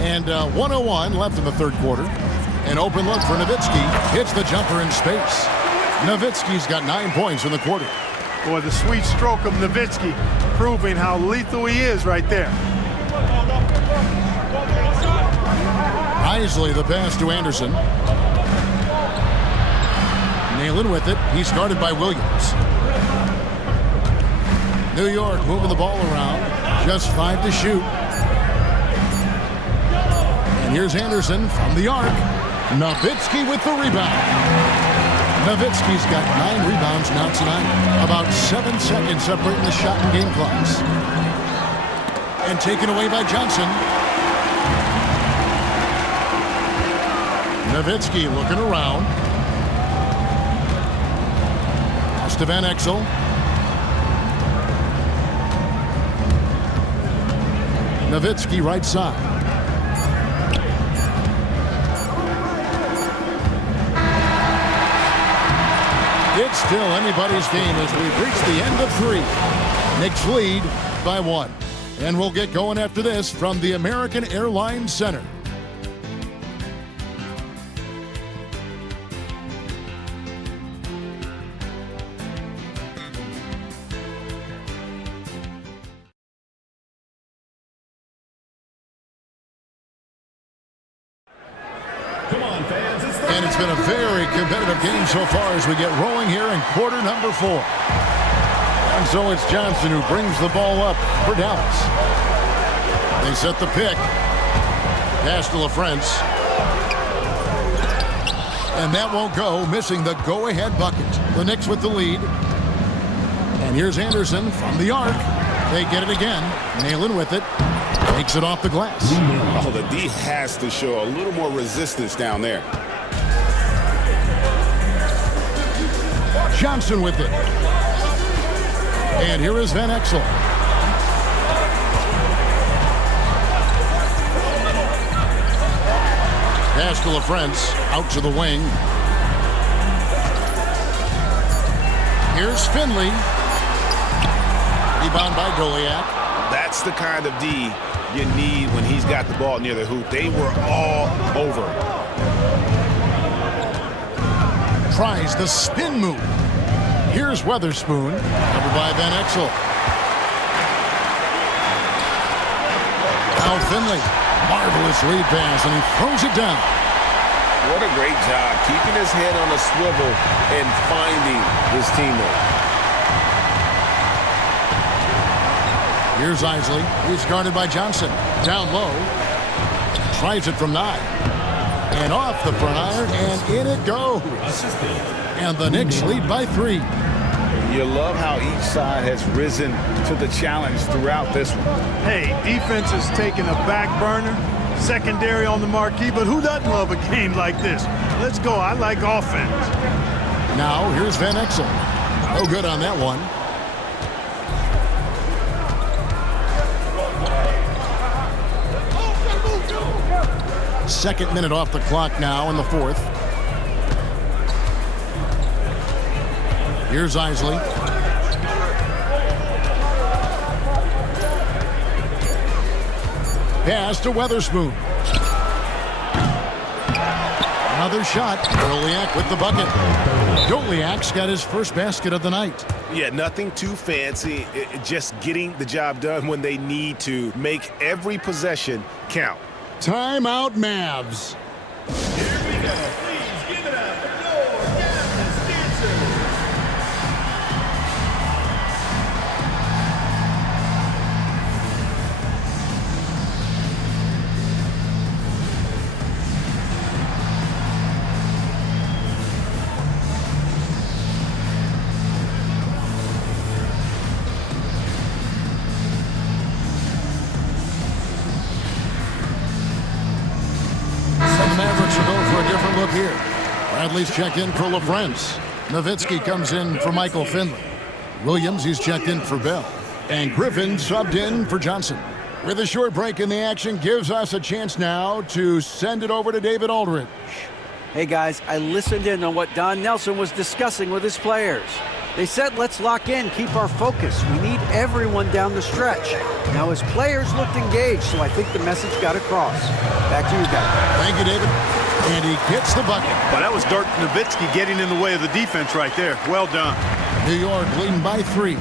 And 1:01 left in the 3rd quarter. An open look for Nowitzki. Hits the jumper in space. Nowitzki's got 9 points in the quarter. Boy, the sweet stroke of Nowitzki proving how lethal he is right there. Isley the pass to Anderson. Nailing with it. He's guarded by Williams. New York moving the ball around. Just 5 to shoot. And here's Anderson from the arc. Nowitzki with the rebound. Nowitzki's got 9 rebounds now tonight. About 7 seconds separating the shot and game clocks. And taken away by Johnson. Nowitzki looking around. Pass to Van Exel. Nowitzki right side. It's still anybody's game as we've reached the end of 3. Knicks lead by 1. And we'll get going after this from the American Airlines Center. And it's been a very competitive game so far as we get rolling here in quarter number 4. And so it's Johnson who brings the ball up for Dallas. They set the pick. Pass to LaFrance. And that won't go, missing the go-ahead bucket. The Knicks with the lead. And here's Anderson from the arc. They get it again. Nailing with it. Takes it off the glass. Oh, the D has to show a little more resistance down there. Johnson with it. And here is Van Exel. Pass to LaFrance, out to the wing. Here's Finley. Rebound by Goliak. That's the kind of D you need when he's got the ball near the hoop. They were all over. Tries the spin move. Here's Weatherspoon, covered by Van Exel. Now Finley, marvelous lead pass, and he throws it down. What a great job, keeping his head on a swivel and finding his teammate. Here's Isley. He's guarded by Johnson. Down low. Tries it from 9. And off the front iron, and in it goes. And the Knicks lead by 3. You love how each side has risen to the challenge throughout this one. Hey, defense is taking a back burner, secondary on the marquee, but who doesn't love a game like this? Let's go. I like offense. Now, here's Van Exel. No good on that one. Second minute off the clock now in the fourth. Here's Isley. Pass to Weatherspoon. Another shot. Doliak with the bucket. Doliak's got his first basket of the night. Yeah, nothing too fancy. Just getting the job done when they need to. Make every possession count. Timeout, Mavs. Here we go. Please give it up for your Dallas dancers. Mavericks will go for a different look here. Bradley's checked in for LaFrance. Nowitzki comes in for Michael Finley. Williams, he's checked in for Bell. And Griffin subbed in for Johnson. With a short break in the action, gives us a chance now to send it over to David Aldridge. Hey guys, I listened in on what Don Nelson was discussing with his players. They said, let's lock in, keep our focus. We need everyone down the stretch. Now his players looked engaged, so I think the message got across. Back to you guys. Thank you, David. And he gets the bucket. Well, that was Dirk Nowitzki getting in the way of the defense right there. Well done. New York leading by 3.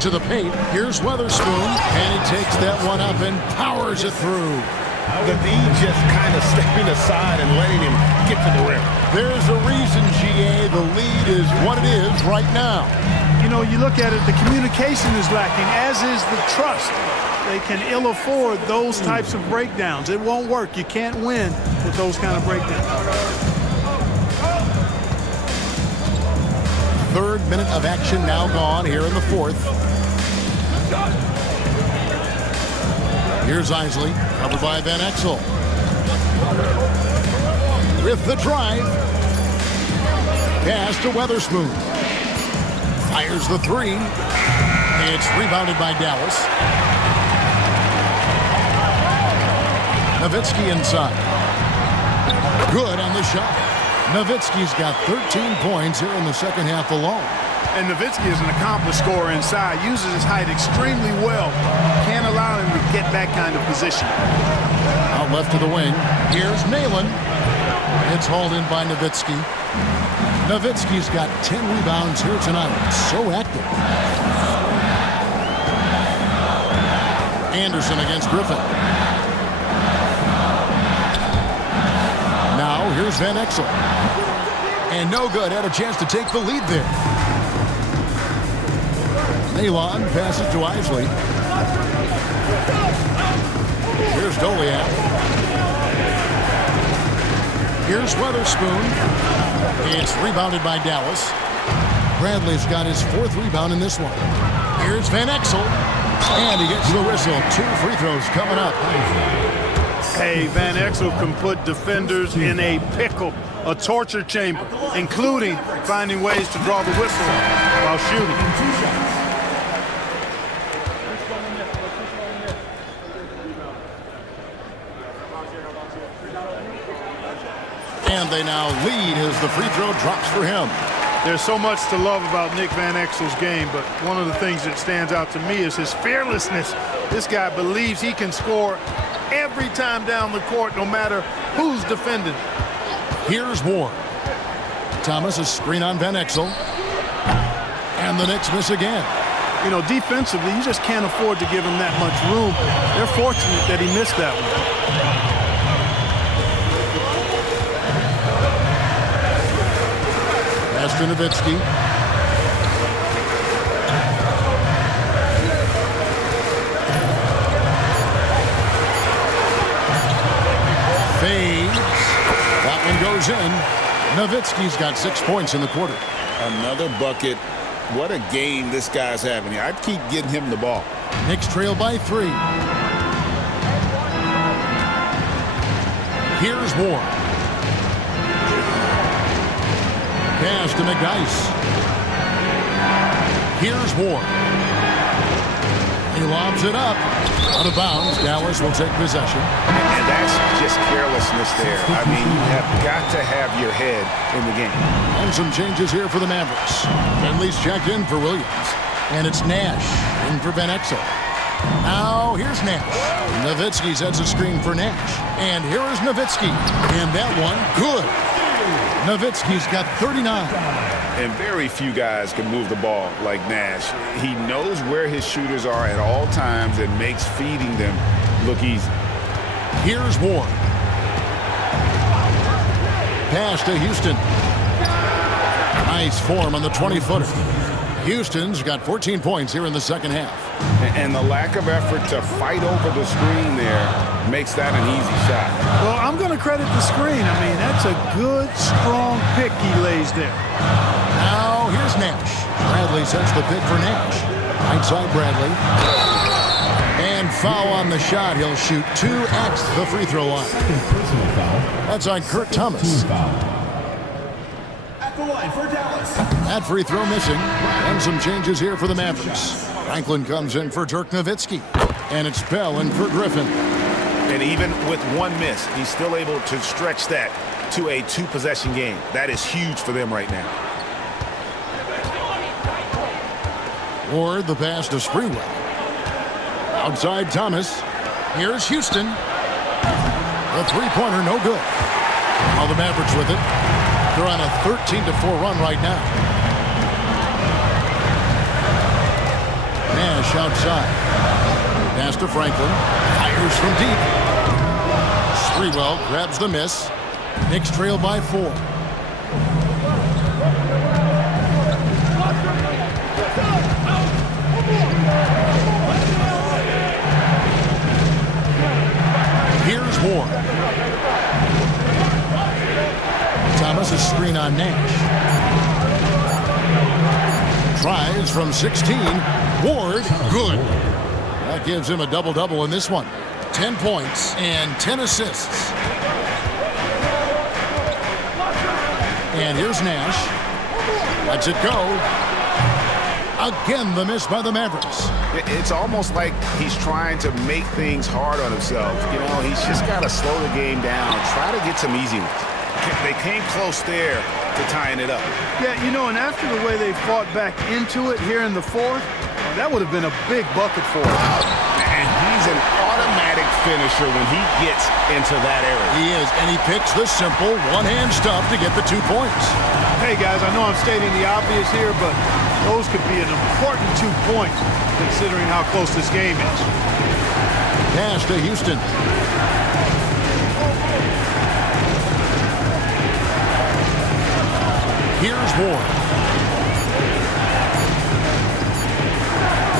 To the paint, here's Weatherspoon, and he takes that one up and powers it through. The D just kind of stepping aside and letting him get to the rim. There's a reason, GA, the lead is what it is right now. You know, you look at it, the communication is lacking, as is the trust. They can ill afford those types of breakdowns. It won't work. You can't win with those kind of breakdowns. Third minute of action now gone here in the fourth. Here's Isley, covered by Van Exel. With the drive. Pass to Weatherspoon. Fires the 3. It's rebounded by Dallas. Nowitzki inside. Good on the shot. Nowitzki's got 13 points here in the second half alone. And Nowitzki is an accomplished scorer inside, uses his height extremely well. Can't allow him to get that kind of position. Out left to the wing. Here's Nalen. It's hauled in by Nowitzki. Nowitzki's got 10 rebounds here tonight. So active. Anderson against Griffin. Now here's Van Exel. And no good. Had a chance to take the lead there. Nalon passes to Isley. Here's Doliak. Here's Weatherspoon. It's rebounded by Dallas. Bradley's got his 4th rebound in this one. Here's Van Exel. And he gets the whistle. 2 free throws coming up. Hey, Van Exel can put defenders in a pickle, a torture chamber, including finding ways to draw the whistle while shooting. And they now lead as the free throw drops for him. There's so much to love about Nick Van Exel's game, but one of the things that stands out to me is his fearlessness. This guy believes he can score every time down the court, no matter who's defending. Here's Ward. Thomas, a screen on Van Exel. And the Knicks miss again. You know, defensively, you just can't afford to give him that much room. They're fortunate that he missed that one. Pass to Nowitzki. Fades. That one goes in. Nowitzki's got 6 points in the quarter. Another bucket. What a game this guy's having. I'd keep getting him the ball. Knicks trail by 3. Here's Warren. Pass to McDice. Here's Warren. He lobs it up. Out of bounds. Dallas will take possession. And that's just carelessness there. I mean, you have got to have your head in the game. And some changes here for the Mavericks. Finley's checked in for Williams. And it's Nash in for Van Exel. Now here's Nash. Nowitzki sets a screen for Nash. And here is Nowitzki. And that one, good. Nowitzki's got 39. And very few guys can move the ball like Nash. He knows where his shooters are at all times and makes feeding them look easy. Here's Ward. Pass to Houston. Nice form on the 20-footer. Houston's got 14 points here in the second half. And the lack of effort to fight over the screen there makes that an easy shot. Well, I'm going to credit the screen. I mean, that's a good, strong pick he lays there. Now here's Nash. Bradley sets the pick for Nash. Right side Bradley. And foul on the shot. He'll shoot 2x the free throw line. Personal foul. That's on Kurt Thomas. Team foul. At the line for Dallas. That free throw missing. And some changes here for the Mavericks. Franklin comes in for Dirk Nowitzki. And it's Bell in for Griffin. And even with one miss, he's still able to stretch that to a 2-possession game. That is huge for them right now. Ward the pass to Sprewell. Outside Thomas. Here's Houston. The three-pointer no good. Now the Mavericks with it. They're on a 13-4 run right now. Nash outside. Pass to Franklin. Fires from deep. Sprewell grabs the miss. Knicks trail by 4. Here's Ward. Thomas a screen on Nash. Tries from 16. Ward, good. That gives him a double-double in this one. 10 points and 10 assists. And here's Nash. Lets it go. Again, the miss by the Mavericks. It's almost like he's trying to make things hard on himself. You know, he's just got to slow the game down, try to get some easy ones. They came close there to tying it up. Yeah, you know, and after the way they fought back into it here in the fourth, that would have been a big bucket for him. And he's an automatic finisher when he gets into that area. He is, and he picks the simple one-hand stuff to get the 2 points. Hey, guys, I know I'm stating the obvious here, but those could be an important 2 points considering how close this game is. Pass to Houston. Here's Ward.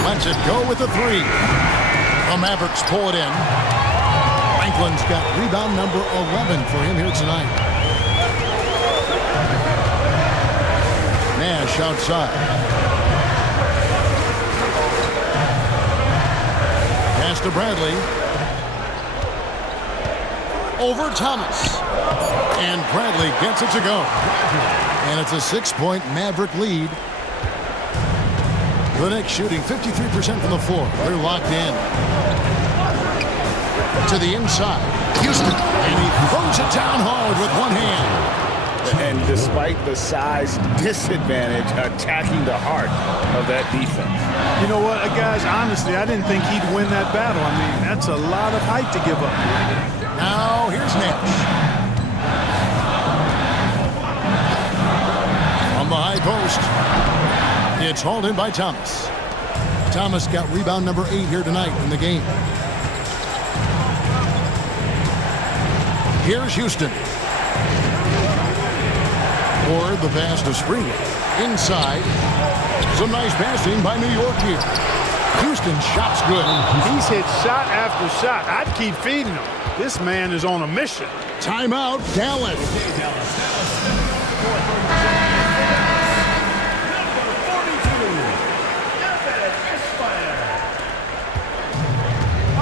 Lets it go with a 3. The Mavericks pull it in. Franklin's got rebound number 11 for him here tonight. Nash outside. Pass to Bradley. Over Thomas. And Bradley gets it to go. And it's a 6-point Maverick lead. The Knicks shooting 53% from the floor. They're locked in. To the inside. Houston. And he throws it down hard with one hand. And despite the size disadvantage, attacking the heart of that defense. You know what, guys, honestly, I didn't think he'd win that battle. I mean, that's a lot of height to give up. Now here's Nash. On the high post. It's hauled in by Thomas. Thomas got rebound number 8 here tonight in the game. Here's Houston. Or the pass to Sprewell. Inside. Some nice passing by New York here. Houston shot's good. He's hit shot after shot. I'd keep feeding him. This man is on a mission. Timeout, Dallas.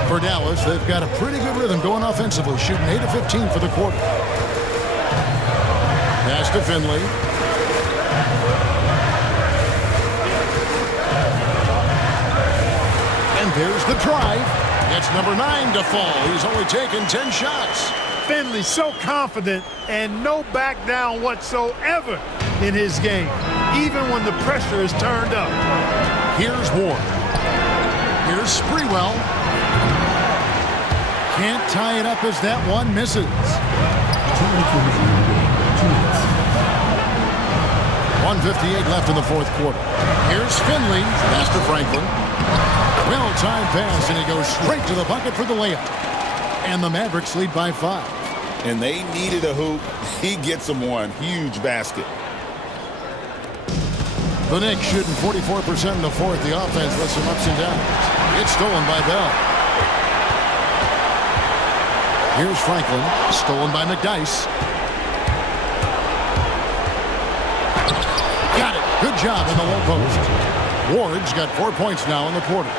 For Dallas, they've got a pretty good rhythm going offensively, shooting 8 of 15 for the quarter. Pass to Finley. And there's the drive. It's number 9 to fall. He's only taken 10 shots. Finley so confident and no back down whatsoever in his game, even when the pressure is turned up. Here's Ward. Here's Sprewell. Can't tie it up as that one misses. 1:58 left in the fourth quarter. Here's Finley. Pass to Franklin. Well-timed pass, and he goes straight to the bucket for the layup. And the Mavericks lead by 5. And they needed a hoop. He gets them one. Huge basket. The Knicks shooting 44% in the fourth. The offense with some ups and downs. It's stolen by Bell. Here's Franklin. Stolen by McDyess. Got it. Good job in the low post. Ward's got 4 points now in the quarter.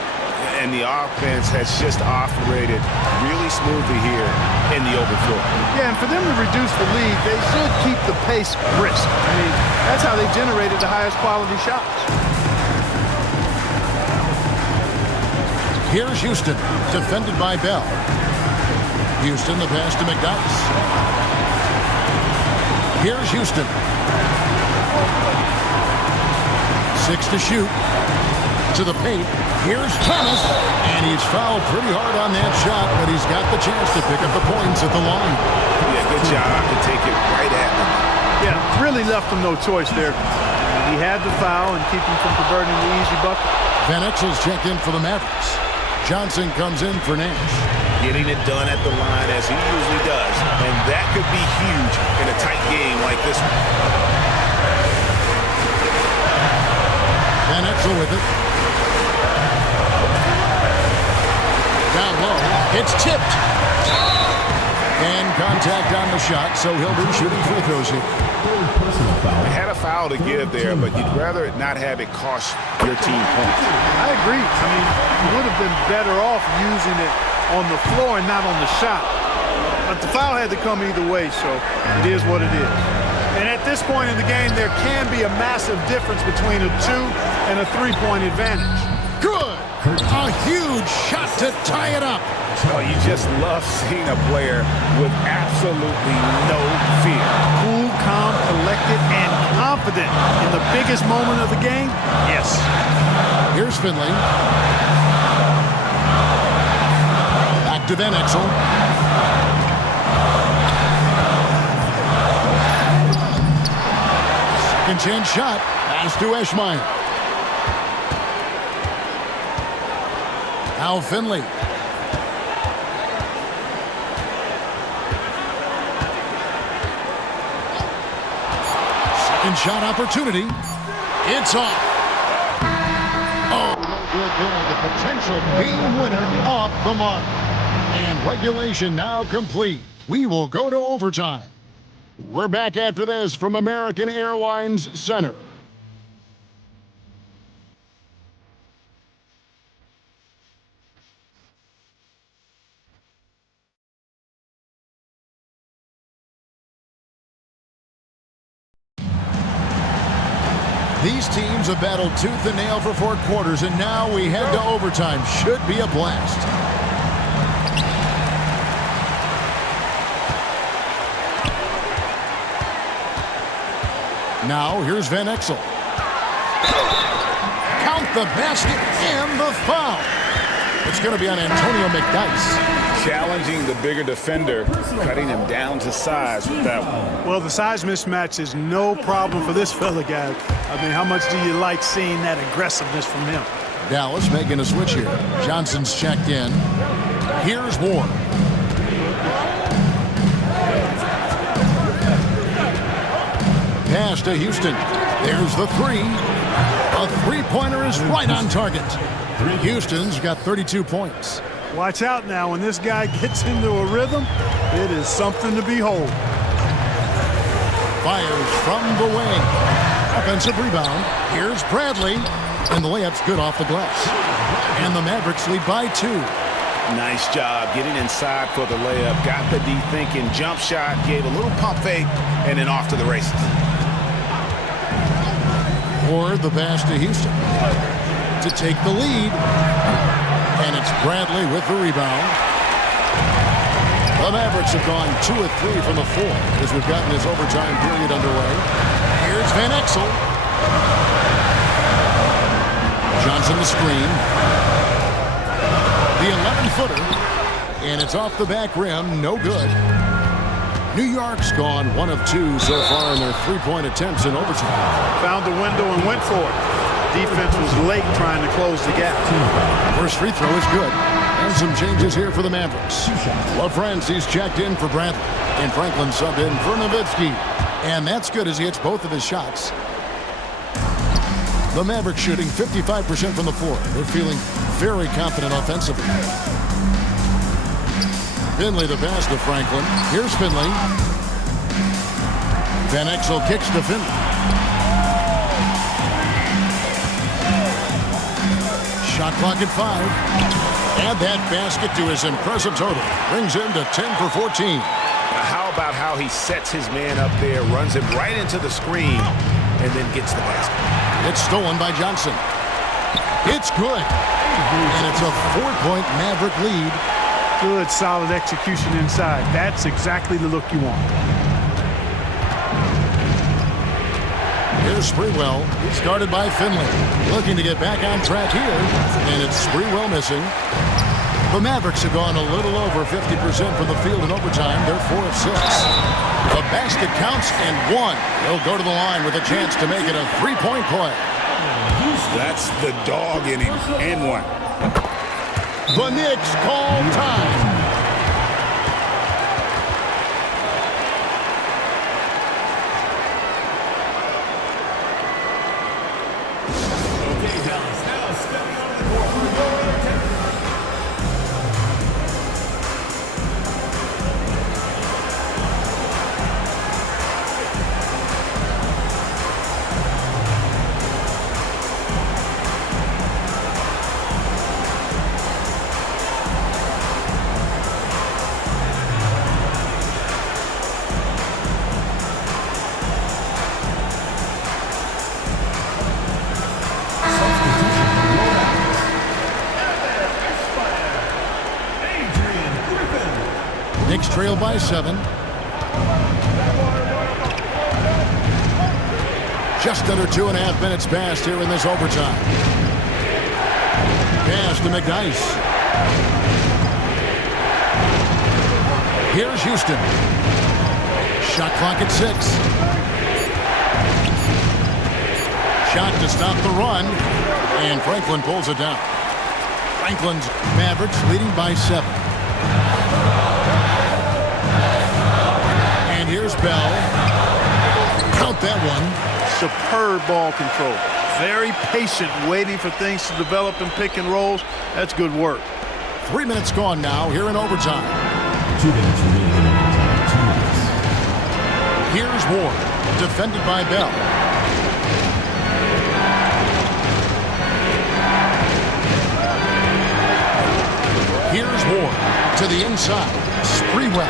And the offense has just operated really smoothly here in the open floor. Yeah, and for them to reduce the lead, they should keep the pace brisk. I mean, that's how they generated the highest quality shots. Here's Houston, defended by Bell. Houston, the pass to McDyess. Here's Houston. 6 to shoot. To the paint. Here's Thomas. And he's fouled pretty hard on that shot, but he's got the chance to pick up the points at the line. Yeah, good job to take it right at him. Yeah, really left him no choice there. He had the foul and keep him from converting the easy bucket. Van Exel's checked in for the Mavericks. Johnson comes in for Nash. Getting it done at the line as he usually does. And that could be huge in a tight game like this one. Van Exel with it. Down low. It's tipped. And contact on the shot, so he'll be shooting free throws here. They had a foul to give there, but you'd rather not have it cost your team points. I agree. I mean, you would have been better off using it on the floor and not on the shot. But the foul had to come either way, so it is what it is. And at this point in the game, there can be a massive difference between a 2 and a 3-point advantage. Good. A huge shot to tie it up. Oh, you just love seeing a player with absolutely no fear. Cool, calm, collected, and confident in the biggest moment of the game? Yes. Here's Finley. Back to Van Exel. Second chance shot. Pass to Eschmeyer. Now Finley. Second shot opportunity. It's off. Oh, no good. The potential game winner off the mark. And regulation now complete. We will go to overtime. We're back after this from American Airlines Center. These teams have battled tooth and nail for 4 quarters, and now we head to overtime. Should be a blast. Now, here's Van Exel. Count the basket and the foul. It's going to be on Antonio McDyess. Challenging the bigger defender, cutting him down to size with that one. Well, the size mismatch is no problem for this fella, guys. I mean, how much do you like seeing that aggressiveness from him? Dallas making a switch here. Johnson's checked in. Here's Ward. Pass to Houston. There's the 3. A 3-pointer is right on target. Houston's got 32 points. Watch out now. When this guy gets into a rhythm, it is something to behold. Fires from the wing. Offensive rebound. Here's Bradley. And the layup's good off the glass. And the Mavericks lead by 2. Nice job getting inside for the layup. Got the D thinking. Jump shot. Gave a little pump fake. And then off to the races. Or the pass to Houston to take the lead. And it's Bradley with the rebound. The Mavericks have gone 2 of 3 from the 4 as we've gotten this overtime period underway. Here's Van Exel. Johnson the screen. The 11-footer. And it's off the back rim. No good. New York's gone 1 of 2 so far in their 3-point attempts in overtime. Found the window and went for it. Defense was late trying to close the gap. First free throw is good. And some changes here for the Mavericks. LaFrancis checked in for Bradley. And Franklin subbed in for Nowitzki. And that's good as he hits both of his shots. The Mavericks shooting 55% from the floor. They're feeling very confident offensively. Finley the pass to Franklin. Here's Finley. Van Exel kicks to Finley. Shot clock at 5. Add that basket to his impressive total. Brings him to 10 for 14. Now how about how he sets his man up there, runs him right into the screen, and then gets the basket. It's stolen by Johnson. It's good. And it's a 4-point Maverick lead. Good, solid execution inside. That's exactly the look you want. Here's Sprewell. Started by Finley. Looking to get back on track here. And it's Sprewell missing. The Mavericks have gone a little over 50% from the field in overtime. They're 4 of 6. The basket counts and 1. They'll go to the line with a chance to make it a 3-point play. That's the dog in him. And 1. The Knicks call time. Okay, Dallas, now stepping on the court for your attack. Knicks trail by 7. Just under 2.5 minutes passed here in this overtime. Pass to McNice. Here's Houston. Shot clock at 6. Shot to stop the run. And Franklin pulls it down. Franklin's Mavericks leading by 7. And here's Bell. Count that one. Superb ball control. Very patient, waiting for things to develop in pick and rolls. That's good work. 3 minutes gone now here in overtime. 2 minutes remaining in overtime. 2 minutes. Here's Ward, defended by Bell. Here's Ward to the inside. Sprewell.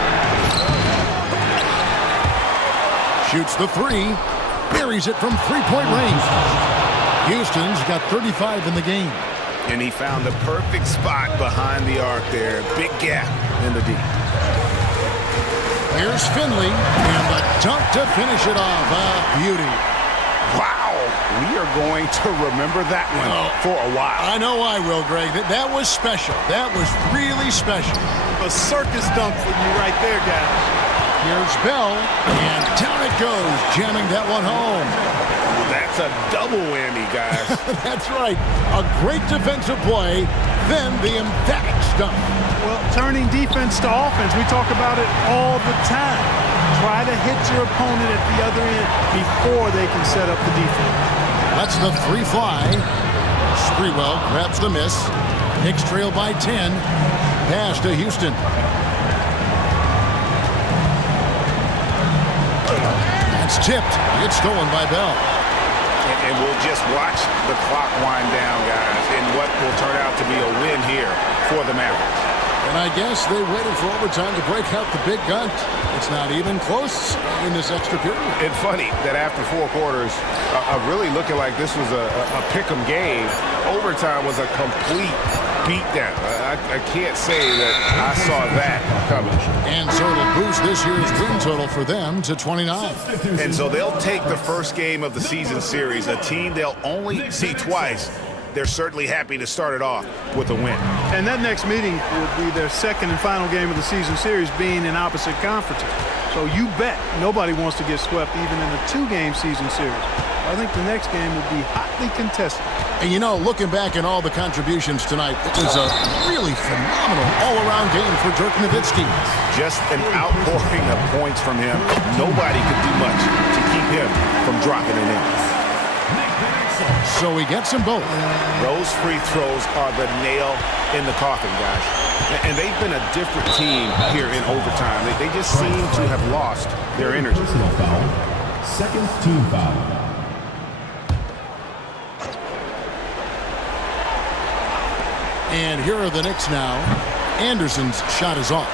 Shoots the 3. Buries it from 3-point range. Houston's got 35 in the game. And he found the perfect spot behind the arc there. Big gap in the D. Here's Finley. And the dunk to finish it off. A beauty. Wow. We are going to remember that one for a while. I know I will, Greg. That was special. That was really special. A circus dunk for you right there, guys. Here's Bell, and down it goes, jamming that one home. That's a double whammy, guys. That's right. A great defensive play, then the emphatic stuff. Well, turning defense to offense, we talk about it all the time. Try to hit your opponent at the other end before they can set up the defense. That's the 3 fly. Sprewell grabs the miss. Knicks trail by 10. Pass to Houston. That's tipped. It's stolen by Bell. And we'll just watch the clock wind down, guys, in what will turn out to be a win here for the Mavericks. And I guess they waited for overtime to break out the big guns. It's not even close in this extra period. It's funny that after 4 quarters of really looking like this was a pick-em game, overtime was a complete beatdown. I can't say that I saw that coming. And so it'll boost this year's win total for them to 29. And so they'll take the first game of the season series, a team they'll only see twice. They're certainly happy to start it off with a win. And that next meeting will be their second and final game of the season series, being in opposite conferences. So you bet nobody wants to get swept even in a 2-game season series. I think the next game will be hotly contested. And you know, looking back at all the contributions tonight, it was a really phenomenal all-around game for Dirk Nowitzki. Just an outpouring of points from him. Nobody could do much to keep him from dropping it in. So he gets them both. Those free throws are the nail in the coffin, guys. And they've been a different team here in overtime. They just seem to have lost their energy. Personal foul. Second team foul. And here are the Knicks now. Anderson's shot is off.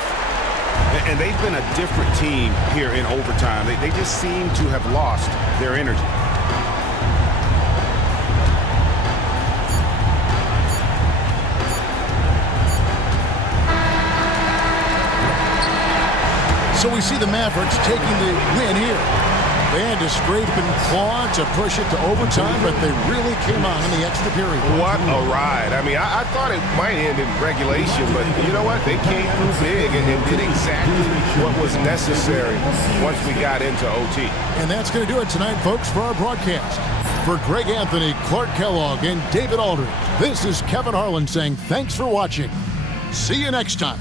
And they've been a different team here in overtime. They just seem to have lost their energy. So we see the Mavericks taking the win here. They had to scrape and claw to push it to overtime, but they really came on in the extra period. What a ride. I mean, I thought it might end in regulation, but you know what? They came through big and did exactly what was necessary once we got into OT. And that's going to do it tonight, folks, for our broadcast. For Greg Anthony, Clark Kellogg, and David Aldridge, this is Kevin Harlan saying thanks for watching. See you next time.